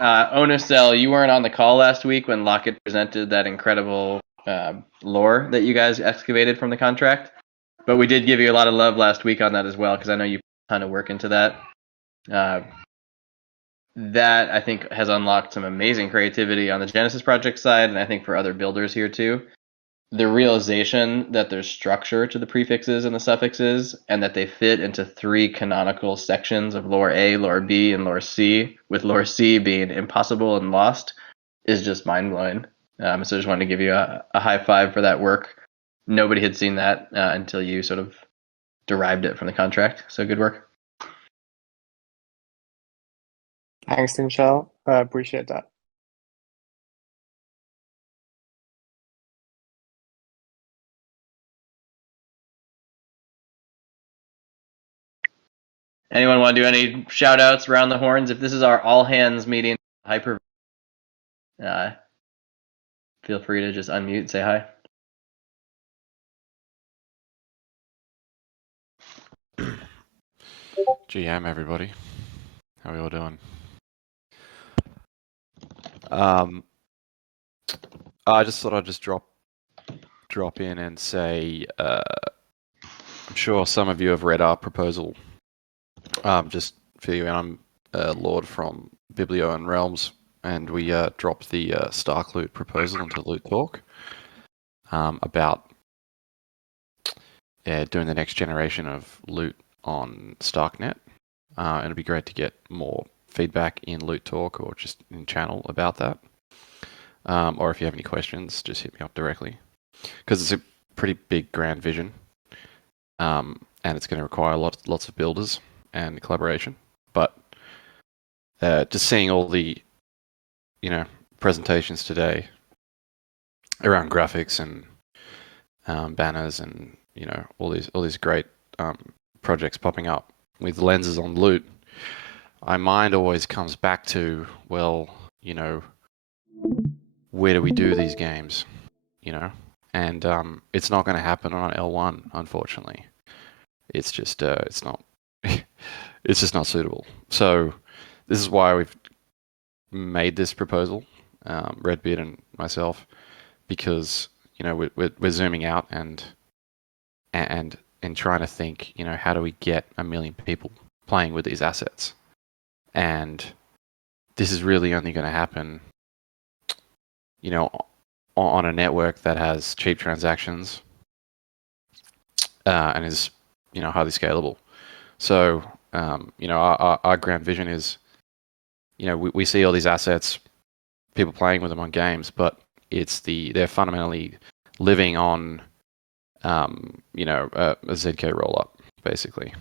Onacell, you weren't on the call last week when Lockett presented that incredible lore that you guys excavated from the contract. But we did give you a lot of love last week on that as well, because I know you put a ton of work into that. That, I think, has unlocked some amazing creativity on the Genesis project side, and I think for other builders here too. The realization that there's structure to the prefixes and the suffixes, and that they fit into 3 canonical sections of lore A, lore B, and lore C, with lore C being impossible and lost, is just mind-blowing. So I just wanted to give you a high five for that work. Nobody had seen that until you sort of derived it from the contract. So good work. Thanks, Michelle. I appreciate that. Anyone want to do any shout outs around the horns? If this is our all hands meeting, feel free to just unmute and say hi. GM, everybody. How are you all doing? I just thought I'd just drop drop in and say, I'm sure some of you have read our proposal. Just for you, I'm Lord from Biblio and Realms, and we dropped the Stark Loot proposal into Loot Talk about doing the next generation of loot on StarkNet. And it'd be great to get more feedback in Loot Talk or just in channel about that. Or if you have any questions, just hit me up directly. Because it's a pretty big grand vision. And it's going to require lots of builders and collaboration. But just seeing all the, presentations today around graphics and banners and all these great projects popping up with lenses on loot, my mind always comes back to, well, where do we do these games? And it's not going to happen on L1, unfortunately. It's just it's not it's just not suitable. So this is why we've made this proposal, Redbeard and myself, because we're zooming out and trying to think, how do we get 1 million people playing with these assets? And this is really only going to happen, on a network that has cheap transactions and is, highly scalable. So, our grand vision is, we see all these assets, people playing with them on games, but they're fundamentally living on, a ZK rollup, basically.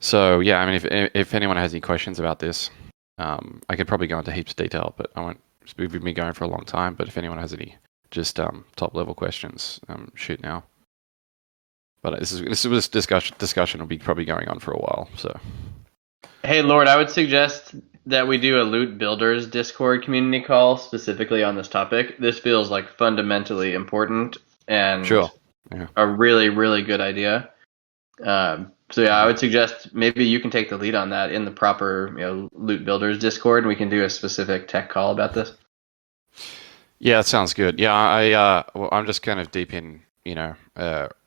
So yeah, I mean, if anyone has any questions about this, I could probably go into heaps of detail, but I won't. We've been going for a long time. But if anyone has any just top level questions, shoot now. But this discussion will be probably going on for a while. So, hey Lord, I would suggest that we do a Loot Builders Discord community call specifically on this topic. This feels like fundamentally important and sure, yeah, a really, really good idea. So yeah, I would suggest maybe you can take the lead on that in the proper, Loot Builders Discord, and we can do a specific tech call about this. Yeah, that sounds good. Yeah, I'm just kind of deep in,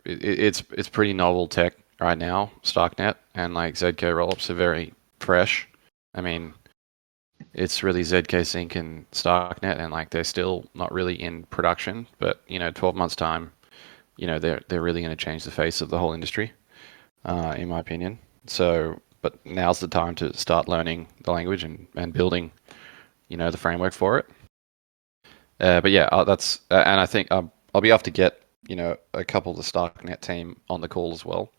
it's pretty novel tech right now, StarkNet, and like ZK rollups are very fresh. I mean, it's really ZK Sync and StarkNet, and like they're still not really in production, but 12 months time, they're really going to change the face of the whole industry, in my opinion. So, but now's the time to start learning the language and building, the framework for it. But yeah, and I think I'll be off to get a couple of the StarkNet team on the call as well.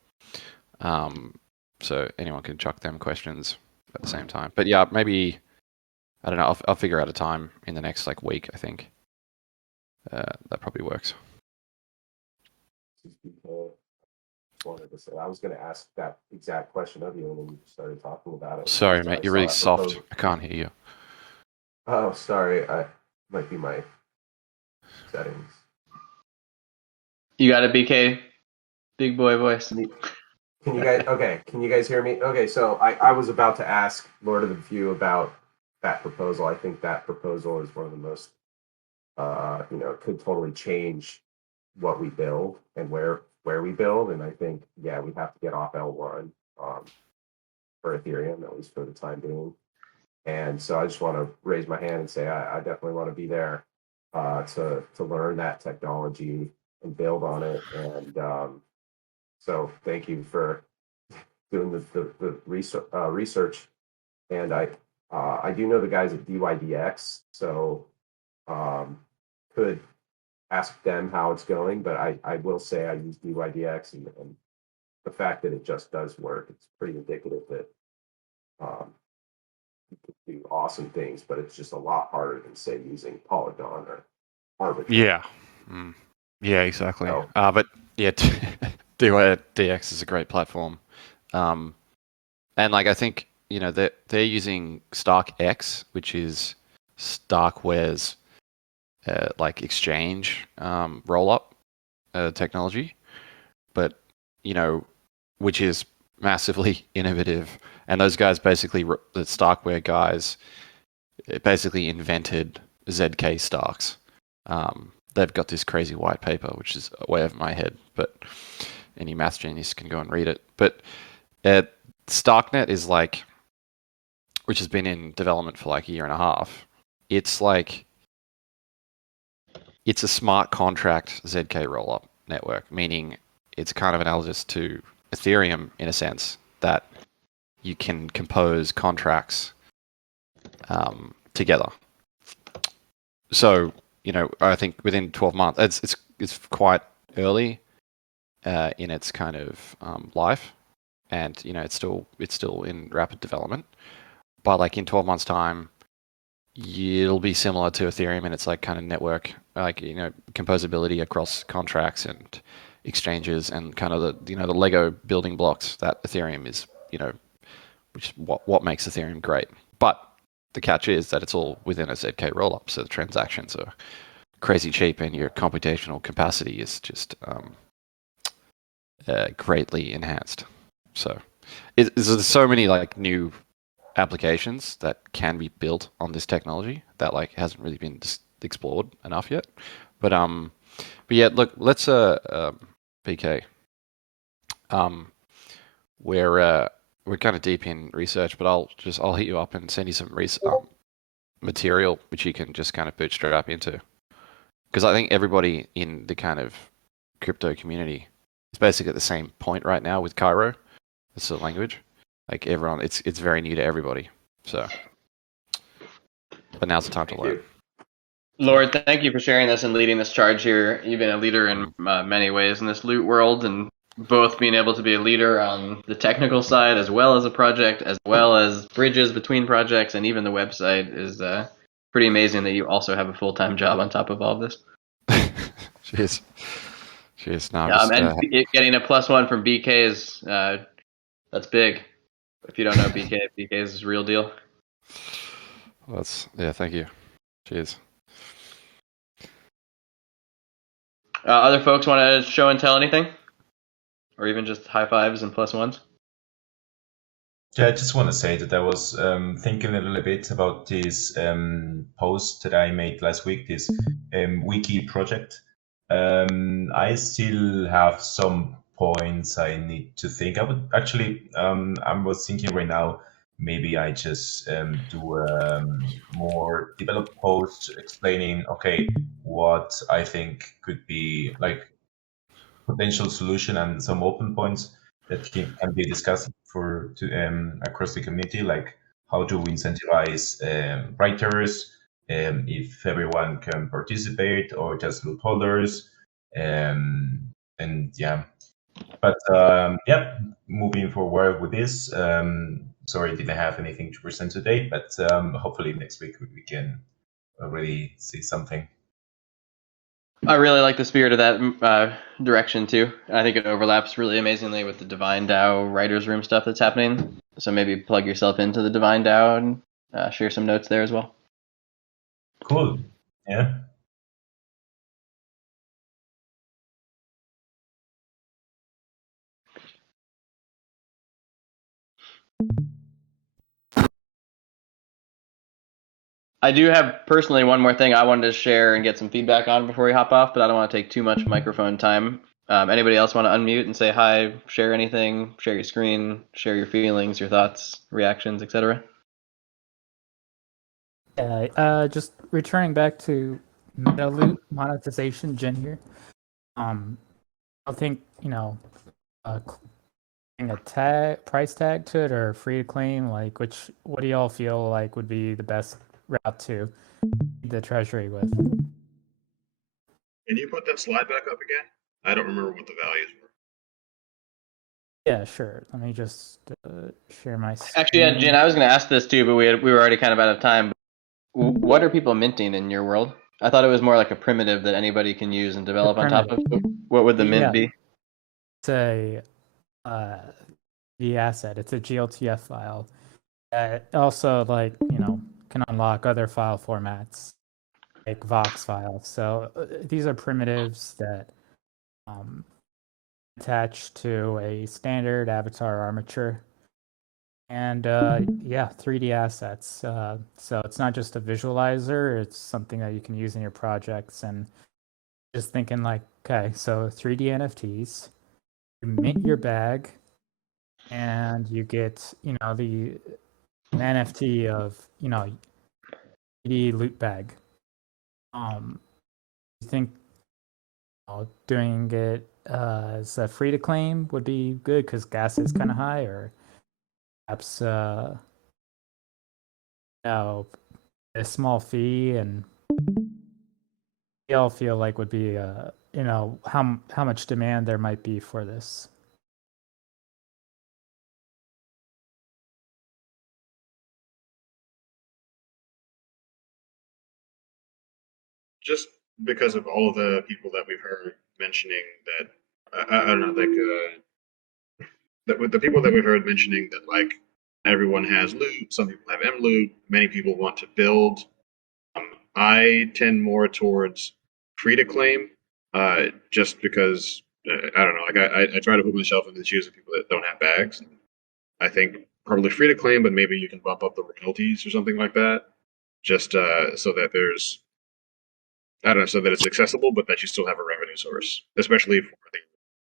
So anyone can chuck them questions at the same time. But yeah, maybe I don't know. I'll figure out a time in the next week. I think that probably works. Wanted to say, I was going to ask that exact question of you, and then you started talking about it. Sorry, mate. You're really soft. I can't hear you. Oh, sorry. I might be my settings. You got a BK, big boy voice. Can you guys? Okay. Can you guys hear me? Okay. So I was about to ask Lord of the View about that proposal. I think that proposal is one of the most, could totally change what we build and where we build. And I think, yeah, we have to get off L1 for Ethereum, at least for the time being. And so I just want to raise my hand and say I definitely want to be there to learn that technology and build on it. And so thank you for doing the research. And I do know the guys at DYDX, so could ask them how it's going. But I will say I use DYDX, and the fact that it just does work, it's pretty indicative that you can do awesome things, but it's just a lot harder than say using Polygon or Arbiter. Yeah. Yeah, exactly. So, but yeah, DYDX is a great platform. And I think, they're using StarkX, which is Starkware's exchange rollup technology, but which is massively innovative. And those guys basically, the Starkware guys, basically invented ZK Starks. they've got this crazy white paper, which is way over my head, but any math genius can go and read it. But StarkNet is like, which has been in development for like a year and a half. It's like, it's a smart contract ZK rollup network, meaning it's kind of analogous to Ethereum in a sense that you can compose contracts together. So, you know, I think within 12 months, it's quite early in its kind of life, and you know, it's still in rapid development. But like in 12 months' time, it'll be similar to Ethereum, and it's like kind of network, like, you know, composability across contracts and exchanges, and kind of the, you know, the Lego building blocks that Ethereum is, you know, which is what makes Ethereum great. But the catch is that it's all within a ZK rollup, so the transactions are crazy cheap, and your computational capacity is just greatly enhanced. So there's so many like new applications that can be built on this technology that like hasn't really been explored enough yet. But yeah, look, let's PK. We're kind of deep in research, but I'll hit you up and send you some material which you can just kind of bootstrap into, because I think everybody in the kind of crypto community is basically at the same point right now with Cairo. It's the language. Like everyone, it's very new to everybody. So, but now's the time to learn. Lord, thank you for sharing this and leading this charge here. You've been a leader in many ways in this loot world, and both being able to be a leader on the technical side as well as a project, as well as bridges between projects, and even the website is pretty amazing that you also have a full-time job on top of all of this. Cheers. No, and getting a +1 from BK is that's big. If you don't know BK, BK is a real deal. Thank you. Cheers. Other folks want to show and tell anything? Or even just high fives and +1s? Yeah, I just want to say that I was thinking a little bit about this post that I made last week, this wiki project. I still have some points I need to think. I would actually, I was thinking right now, maybe I just do a more developed post explaining, okay, what I think could be like potential solution and some open points that can be discussed across the community, like how to incentivize writers, if everyone can participate or just loot holders, and yeah. But yeah, moving forward with this. Sorry, I didn't have anything to present today, but hopefully next week we can already see something. I really like the spirit of that direction too. I think it overlaps really amazingly with the Divine DAO writers room stuff that's happening. So maybe plug yourself into the Divine DAO and share some notes there as well. Cool. Yeah. I do have personally one more thing I wanted to share and get some feedback on before we hop off, but I don't want to take too much microphone time. Anybody else want to unmute and say hi, share anything, share your screen, share your feelings, your thoughts, reactions, etc.? Yeah, just returning back to MetaLoot monetization, Jen here. I think, you know, a price tag to it or free to claim, like what do y'all feel like would be the best route to the treasury with? Can you put that slide back up again? I don't remember what the values were. Yeah, sure. Let me just share my screen. Actually, yeah, Jen, I was going to ask this too, but we were already kind of out of time. What are people minting in your world? I thought it was more like a primitive that anybody can use and develop on top of. What would the mint be? It's a the asset. It's a GLTF file. Also, like, you know, can unlock other file formats like Vox files. So these are primitives that attach to a standard avatar armature. And yeah, 3D assets. So it's not just a visualizer, it's something that you can use in your projects. And just thinking like, okay, so 3D NFTs, you mint your bag, and you get, an NFT of, 3D loot bag. You think doing it as a free to claim would be good because gas is kind of high, or perhaps a small fee, and we all feel like would be how much demand there might be for this. Just because of all of the people that we've heard mentioning that, I don't know, like that with the people that we've heard mentioning that like everyone has loot, some people have M loot, many people want to build. I tend more towards free to claim, just because I don't know, like I try to put myself in the shoes of people that don't have bags. I think probably free to claim, but maybe you can bump up the royalties or something like that, just so that there's I don't know, so that it's accessible, but that you still have a revenue source, especially for the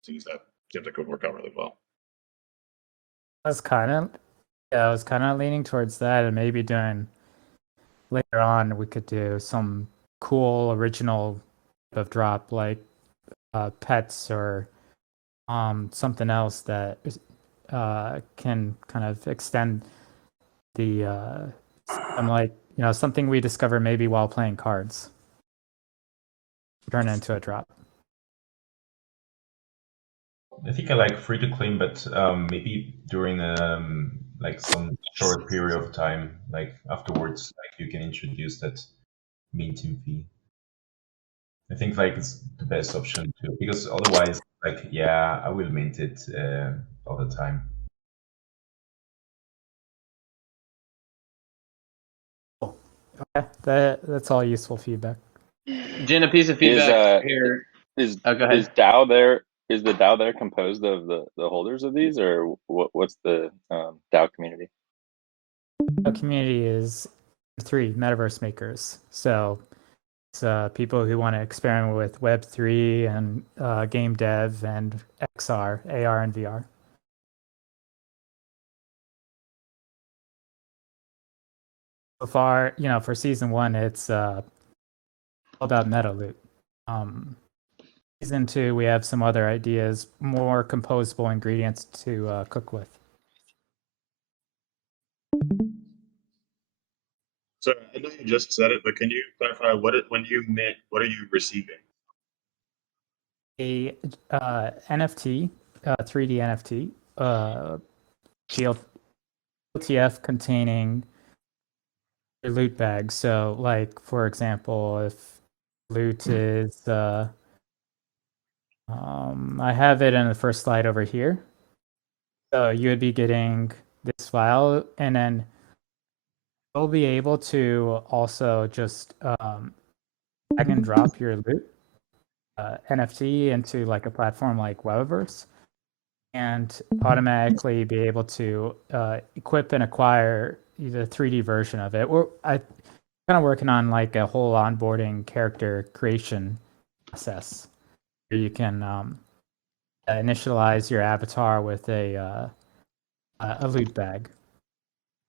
things that seems like would work out really well. I was kind of leaning towards that, and maybe doing later on we could do some cool original of drop like pets or something else that can kind of extend the something we discover maybe while playing cards, turn it into a drop. I think I like free to claim, but maybe during like some short period of time, like afterwards, like you can introduce that minting fee. I think like it's the best option too, because otherwise, like yeah, I will mint it all the time. Okay, that's all useful feedback. Jen, a piece of feedback here. Go ahead. Is DAO there? Is the DAO there composed of the holders of these, or what's the DAO community? The community is 3 metaverse makers. So it's people who want to experiment with Web3 and game dev and XR, AR, and VR. So far, for season 1, it's all about meta loot. Season 2, we have some other ideas, more composable ingredients to cook with. So I know you just said it, but can you clarify when you mint, what are you receiving? A NFT, 3D NFT, GLTF containing your loot bag. So, like for example, if loot is, I have it in the first slide over here. So you would be getting this file, and then you'll be able to also just drag and drop your loot NFT into like a platform like Webiverse, and automatically be able to equip and acquire the 3D version of it. I'm kind of working on like a whole onboarding character creation process where you can initialize your avatar with a loot bag.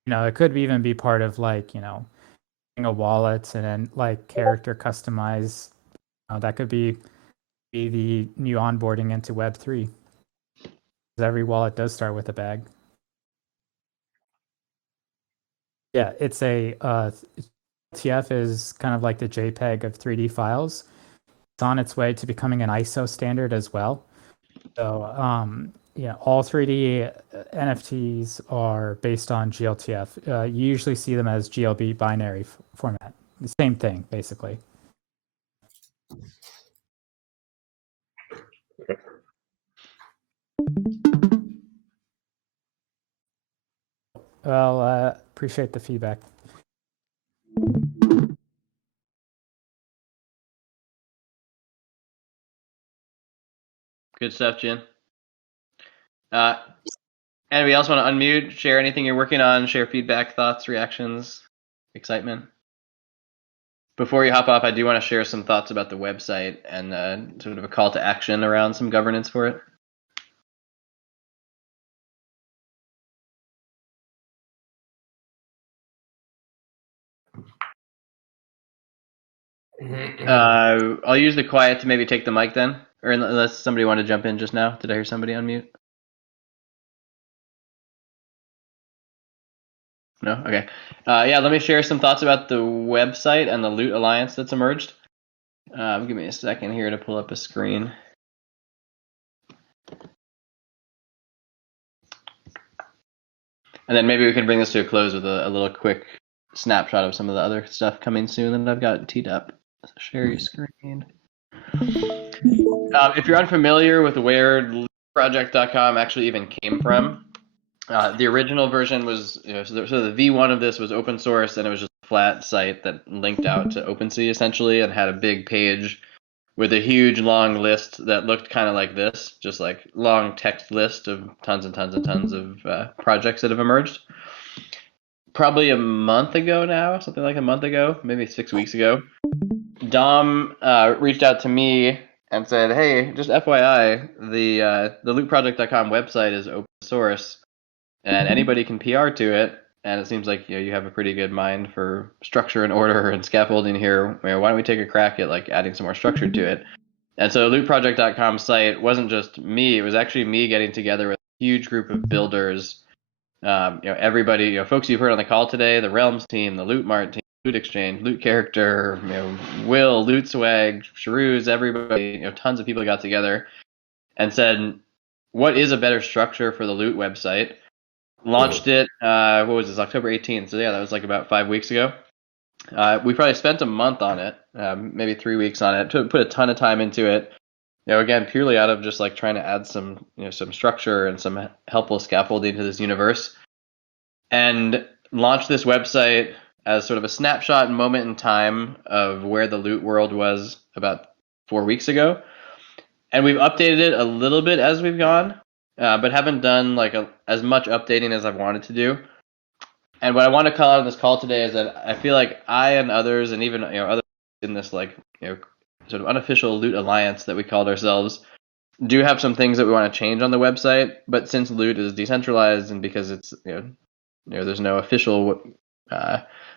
It could even be part of like a wallet, and then like character customize. That could be the new onboarding into Web3. Every wallet does start with a bag. Yeah, it's a TF is kind of like the JPEG of 3D files. It's on its way to becoming an ISO standard as well. So all 3D NFTs are based on GLTF. You usually see them as GLB binary format. The same thing, basically. Well, appreciate the feedback. Good stuff, Jen. Anybody else want to unmute, share anything you're working on, share feedback, thoughts, reactions, excitement? before you hop off, I do want to share some thoughts about the website and sort of a call to action around some governance for it. I'll use the quiet to maybe take the mic then, or unless somebody wanted to jump in just now. Did I hear somebody on mute? No? Okay. Yeah, let me share some thoughts about the website and the Loot Alliance that's emerged. Give me a second here to pull up a screen. And then maybe we can bring this to a close with a little quick snapshot of some of the other stuff coming soon that I've got teed up. So share your screen. If you're unfamiliar with where lootproject.com actually even came from, the original version was, so the V1 of this was open source, and it was just a flat site that linked out to OpenSea essentially, and had a big page with a huge long list that looked kind of like this, just like long text list of tons and tons and tons of projects that have emerged. Probably a month ago now, something like a month ago, maybe 6 weeks ago, Dom reached out to me and said, "Hey, just FYI, the lootproject.com website is open source, and anybody can PR to it. And it seems like you have a pretty good mind for structure and order and scaffolding here. Why don't we take a crack at like adding some more structure to it?" And so lootproject.com site wasn't just me; it was actually me getting together with a huge group of builders. Everybody, folks you've heard on the call today, the Realms team, the Loot Mart team, Loot Exchange, Loot Character, Will, Loot Swag, Shrews, everybody, tons of people got together and said, what is a better structure for the Loot website? Launched it, what was this, October 18th. So yeah, that was like about 5 weeks ago. We probably spent a month on it, maybe 3 weeks on it, put a ton of time into it. Again, purely out of just like trying to add some, some structure and some helpful scaffolding to this universe, and launched this website as sort of a snapshot and moment in time of where the loot world was about 4 weeks ago. And we've updated it a little bit as we've gone, but haven't done like as much updating as I've wanted to do. And what I want to call out on this call today is that I feel like I and others, and even others in this like sort of unofficial Loot Alliance that we called ourselves, do have some things that we want to change on the website. But since Loot is decentralized and because it's there's no official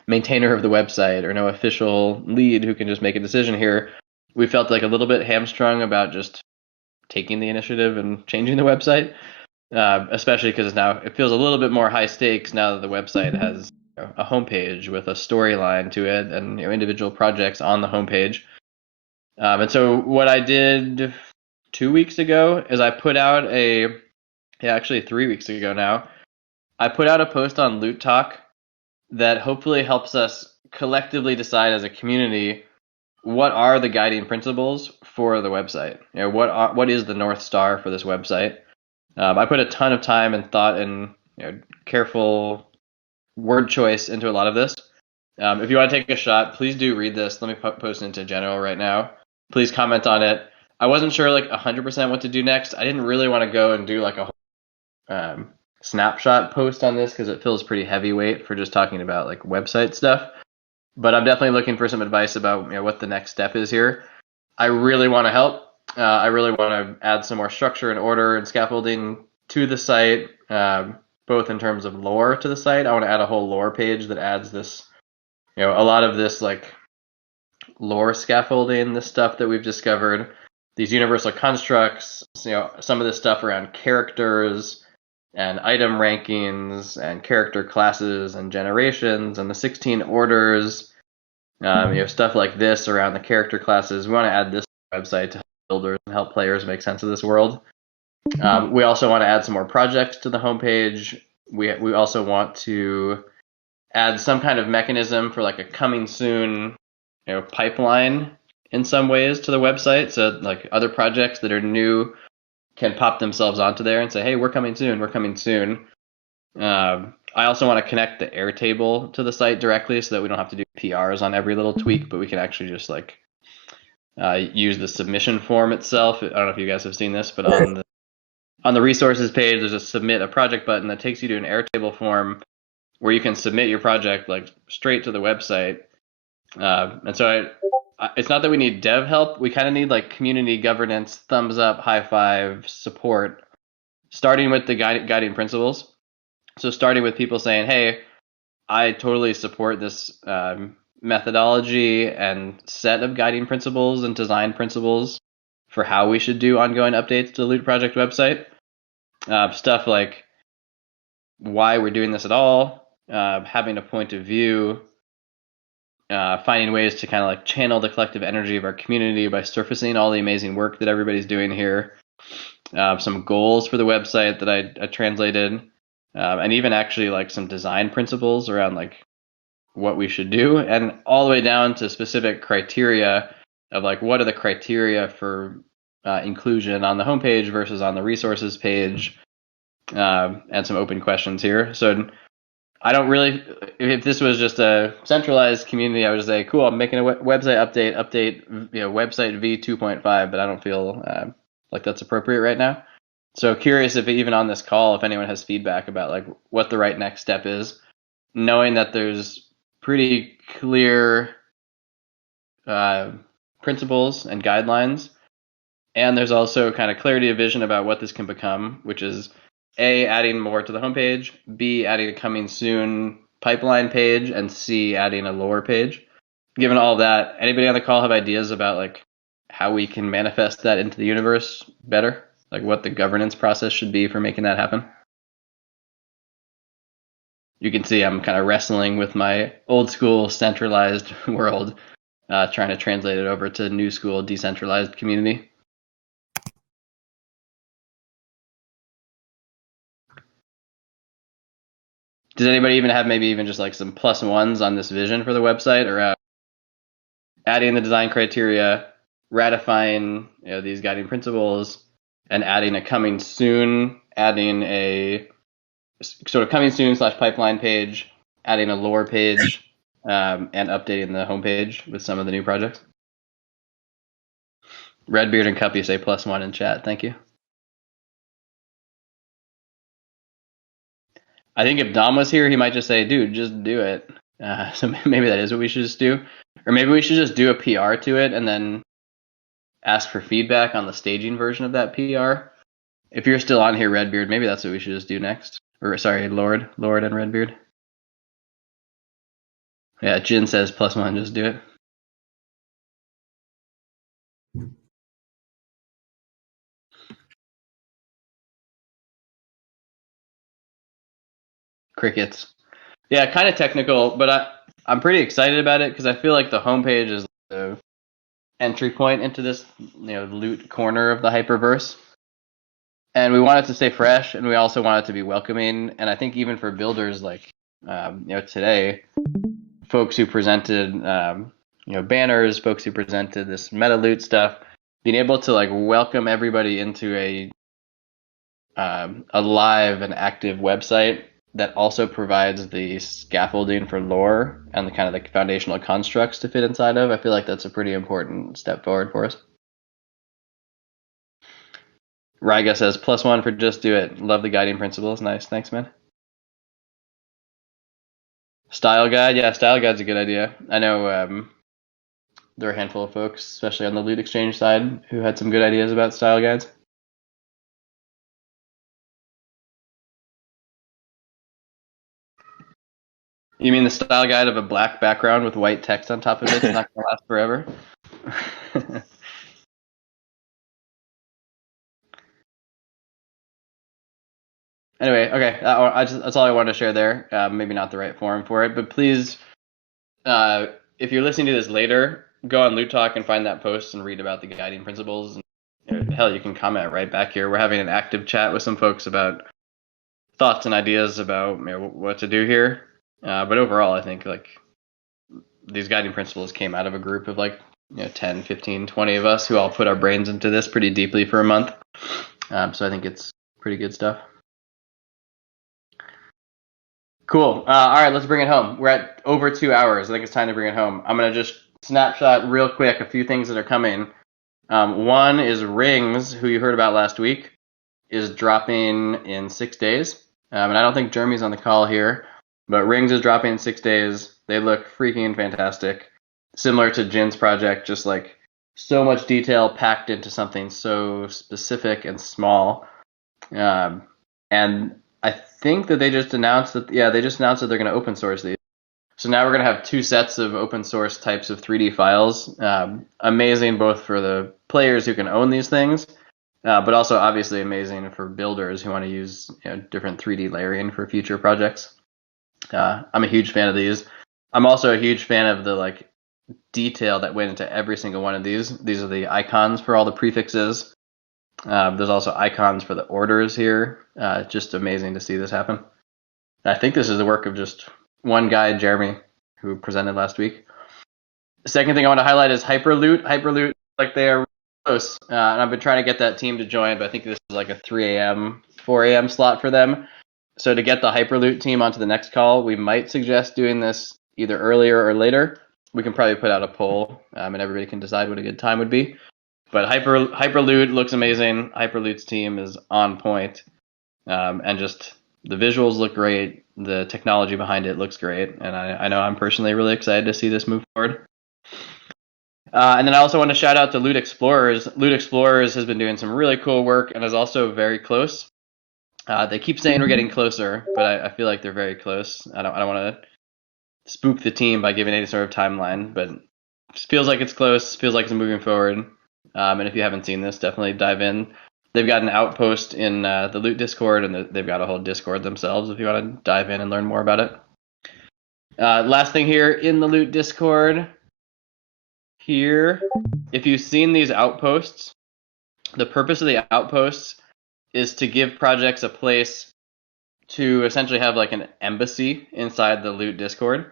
maintainer of the website or no official lead who can just make a decision here, we felt like a little bit hamstrung about just taking the initiative and changing the website, especially because now it feels a little bit more high stakes now that the website has a homepage with a storyline to it and individual projects on the homepage. And so what I did 2 weeks ago is I put out actually 3 weeks ago now, I put out a post on Loot Talk that hopefully helps us collectively decide as a community what are the guiding principles for the website. What is the North Star for this website? I put a ton of time and thought and careful word choice into a lot of this. If you want to take a shot, please do read this. Let me post it into general right now. Please comment on it. I wasn't sure like 100% what to do next. I didn't really want to go and do like a whole snapshot post on this because it feels pretty heavyweight for just talking about like website stuff. But I'm definitely looking for some advice about what the next step is here. I really want to help. I really want to add some more structure and order and scaffolding to the site, both in terms of lore to the site. I want to add a whole lore page that adds this, a lot of this like lore scaffolding, this stuff that we've discovered, these universal constructs, some of this stuff around characters and item rankings and character classes and generations and the 16 orders, stuff like this around the character classes. We want to add this website to help builders and help players make sense of this world. We also want to add some more projects to the homepage. We also want to add some kind of mechanism for like a coming soon, pipeline in some ways to the website, so like other projects that are new can pop themselves onto there and say, hey, we're coming soon, we're coming soon. I also want to connect the Airtable to the site directly so that we don't have to do PRs on every little tweak, but we can actually just like use the submission form itself. I don't know if you guys have seen this, but on the resources page, there's a submit a project button that takes you to an Airtable form where you can submit your project like straight to the website. And so it's not that we need dev help. We kind of need like community governance, thumbs up, high five, support, starting with the guiding principles. So starting with people saying, hey, I totally support this methodology and set of guiding principles and design principles for how we should do ongoing updates to the Loot Project website. Stuff like why we're doing this at all, having a point of view, finding ways to kind of like channel the collective energy of our community by surfacing all the amazing work that everybody's doing here. Some goals for the website that I translated, and even actually like some design principles around like what we should do, and all the way down to specific criteria of like what are the criteria for inclusion on the homepage versus on the resources page, and some open questions here. So I don't really, if this was just a centralized community, I would say, cool, I'm making a website update, website v2.5, but I don't feel like that's appropriate right now. So curious if even on this call, if anyone has feedback about like what the right next step is, knowing that there's pretty clear principles and guidelines, and there's also kind of clarity of vision about what this can become, which is A, adding more to the homepage, B, adding a coming soon pipeline page, and C, adding a lore page. Given all that, anybody on the call have ideas about like how we can manifest that into the universe better? Like what the governance process should be for making that happen? You can see I'm kind of wrestling with my old school centralized world, trying to translate it over to new school decentralized community. Does anybody even have maybe even just like some plus ones on this vision for the website, or adding the design criteria, ratifying these guiding principles, and adding a coming soon, adding a sort of coming soon / pipeline page, adding a lore page, and updating the homepage with some of the new projects? Redbeard and Cuppy say +1 in chat. Thank you. I think if Dom was here, he might just say, dude, just do it. So maybe that is what we should just do. Or maybe we should just do a PR to it and then ask for feedback on the staging version of that PR. If you're still on here, Redbeard, maybe that's what we should just do next. Or sorry, Lord and Redbeard. Yeah, Jin says +1, just do it. Crickets. Yeah, kind of technical, but I'm pretty excited about it because I feel like the homepage is the entry point into this loot corner of the hyperverse. And we want it to stay fresh, and we also want it to be welcoming. And I think even for builders like today, folks who presented banners, folks who presented this meta loot stuff, being able to like welcome everybody into a live and active website that also provides the scaffolding for lore and the kind of like foundational constructs to fit inside of. I feel like that's a pretty important step forward for us. Ryga says +1 for just do it. Love the guiding principles. Nice. Thanks, man. Style guide. Yeah, style guide's a good idea. I know there are a handful of folks, especially on the loot exchange side, who had some good ideas about style guides. You mean the style guide of a black background with white text on top of it? It's not going to last forever. Anyway, okay, that's all I wanted to share there. Maybe not the right forum for it, but please, if you're listening to this later, go on Loot Talk and find that post and read about the guiding principles. And, hell, you can comment right back here. We're having an active chat with some folks about thoughts and ideas about what to do here. But overall, I think like these guiding principles came out of a group of like 10, 15, 20 of us who all put our brains into this pretty deeply for a month. So I think it's pretty good stuff. Cool. All right, let's bring it home. We're at over 2 hours. I think it's time to bring it home. I'm going to just snapshot real quick a few things that are coming. One is Rings, who you heard about last week, is dropping in 6 days. And I don't think Jeremy's on the call here, but Rings is dropping in 6 days. They look freaking fantastic. similar to Jin's project, just like so much detail packed into something so specific and small. And I think that they just announced that they're going to open source these. So now we're going to have 2 sets of open source types of 3D files. Amazing both for the players who can own these things, but also obviously amazing for builders who want to use different 3D layering for future projects. I'm a huge fan of these. I'm also a huge fan of the like detail that went into every single one of these. These are the icons for all the prefixes. There's also icons for the orders here. Just amazing to see this happen. I think this is the work of just one guy, Jeremy, who presented last week. The second thing I want to highlight is Hyperloot. Hyperloot, like they are close. And I've been trying to get that team to join, but I think this is like a 3 a.m., 4 a.m. slot for them. So to get the Hyperloot team onto the next call, we might suggest doing this either earlier or later. We can probably put out a poll, and everybody can decide what a good time would be. But Hyperloot looks amazing. Hyperloot's team is on point, and just the visuals look great. The technology behind it looks great, and I know I'm personally really excited to see this move forward. And then I also want to shout out to Loot Explorers. Loot Explorers has been doing some really cool work and is also very close. They keep saying we're getting closer, but I feel like they're very close. I don't want to spook the team by giving any sort of timeline, but it just feels like it's close. Feels like it's moving forward. And if you haven't seen this, definitely dive in. They've got an outpost in the Loot Discord, and they've got a whole Discord themselves if you want to dive in and learn more about it. Last thing here in the Loot Discord. Here, if you've seen these outposts, the purpose of the outposts is to give projects a place to essentially have like an embassy inside the Loot Discord.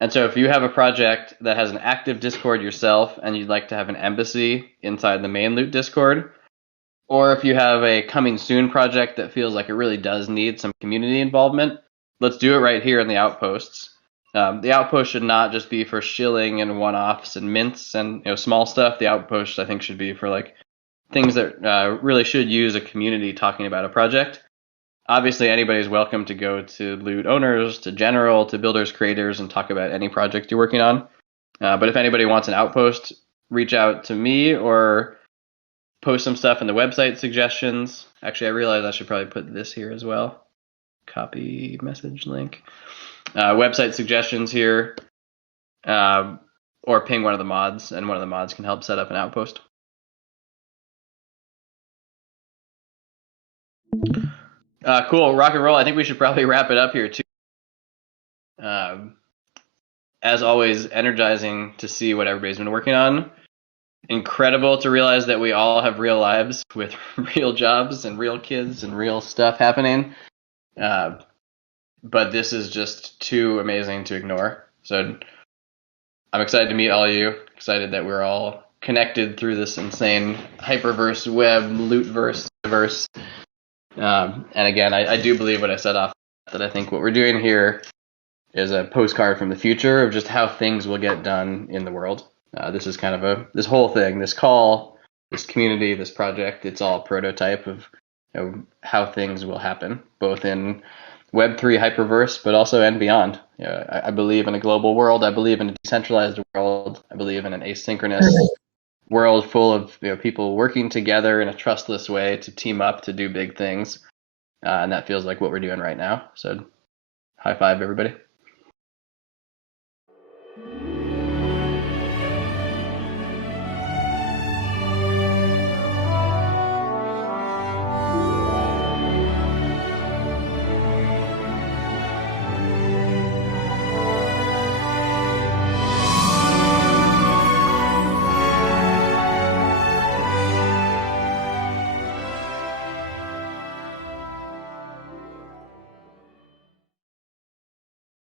And so if you have a project that has an active Discord yourself and you'd like to have an embassy inside the main Loot Discord, or if you have a coming soon project that feels like it really does need some community involvement, let's do it right here in the outposts. The outpost should not just be for shilling and one-offs and mints and small stuff. The outpost, I think, should be for like things that really should use a community talking about a project. Obviously, anybody's welcome to go to Loot owners, to general, to builders, creators, and talk about any project you're working on. But if anybody wants an outpost, reach out to me or post some stuff in the website suggestions. Actually, I realized I should probably put this here as well. Copy message link. Website suggestions here, or ping one of the mods, and one of the mods can help set up an outpost. Cool, rock and roll. I think we should probably wrap it up here too. As always, energizing to see what everybody's been working on. Incredible to realize that we all have real lives with real jobs and real kids and real stuff happening. But this is just too amazing to ignore. So I'm excited to meet all of you. Excited that we're all connected through this insane hyperverse web, lootverse. And again, I do believe what I said off, that I think what we're doing here is a postcard from the future of just how things will get done in the world. This is kind of this whole thing, this call, this community, this project. It's all a prototype of how things will happen, both in Web3 hyperverse, but also and beyond. I believe in a global world. I believe in a decentralized world. I believe in an asynchronous world full of people working together in a trustless way to team up to do big things. And that feels like what we're doing right now. So high five, everybody.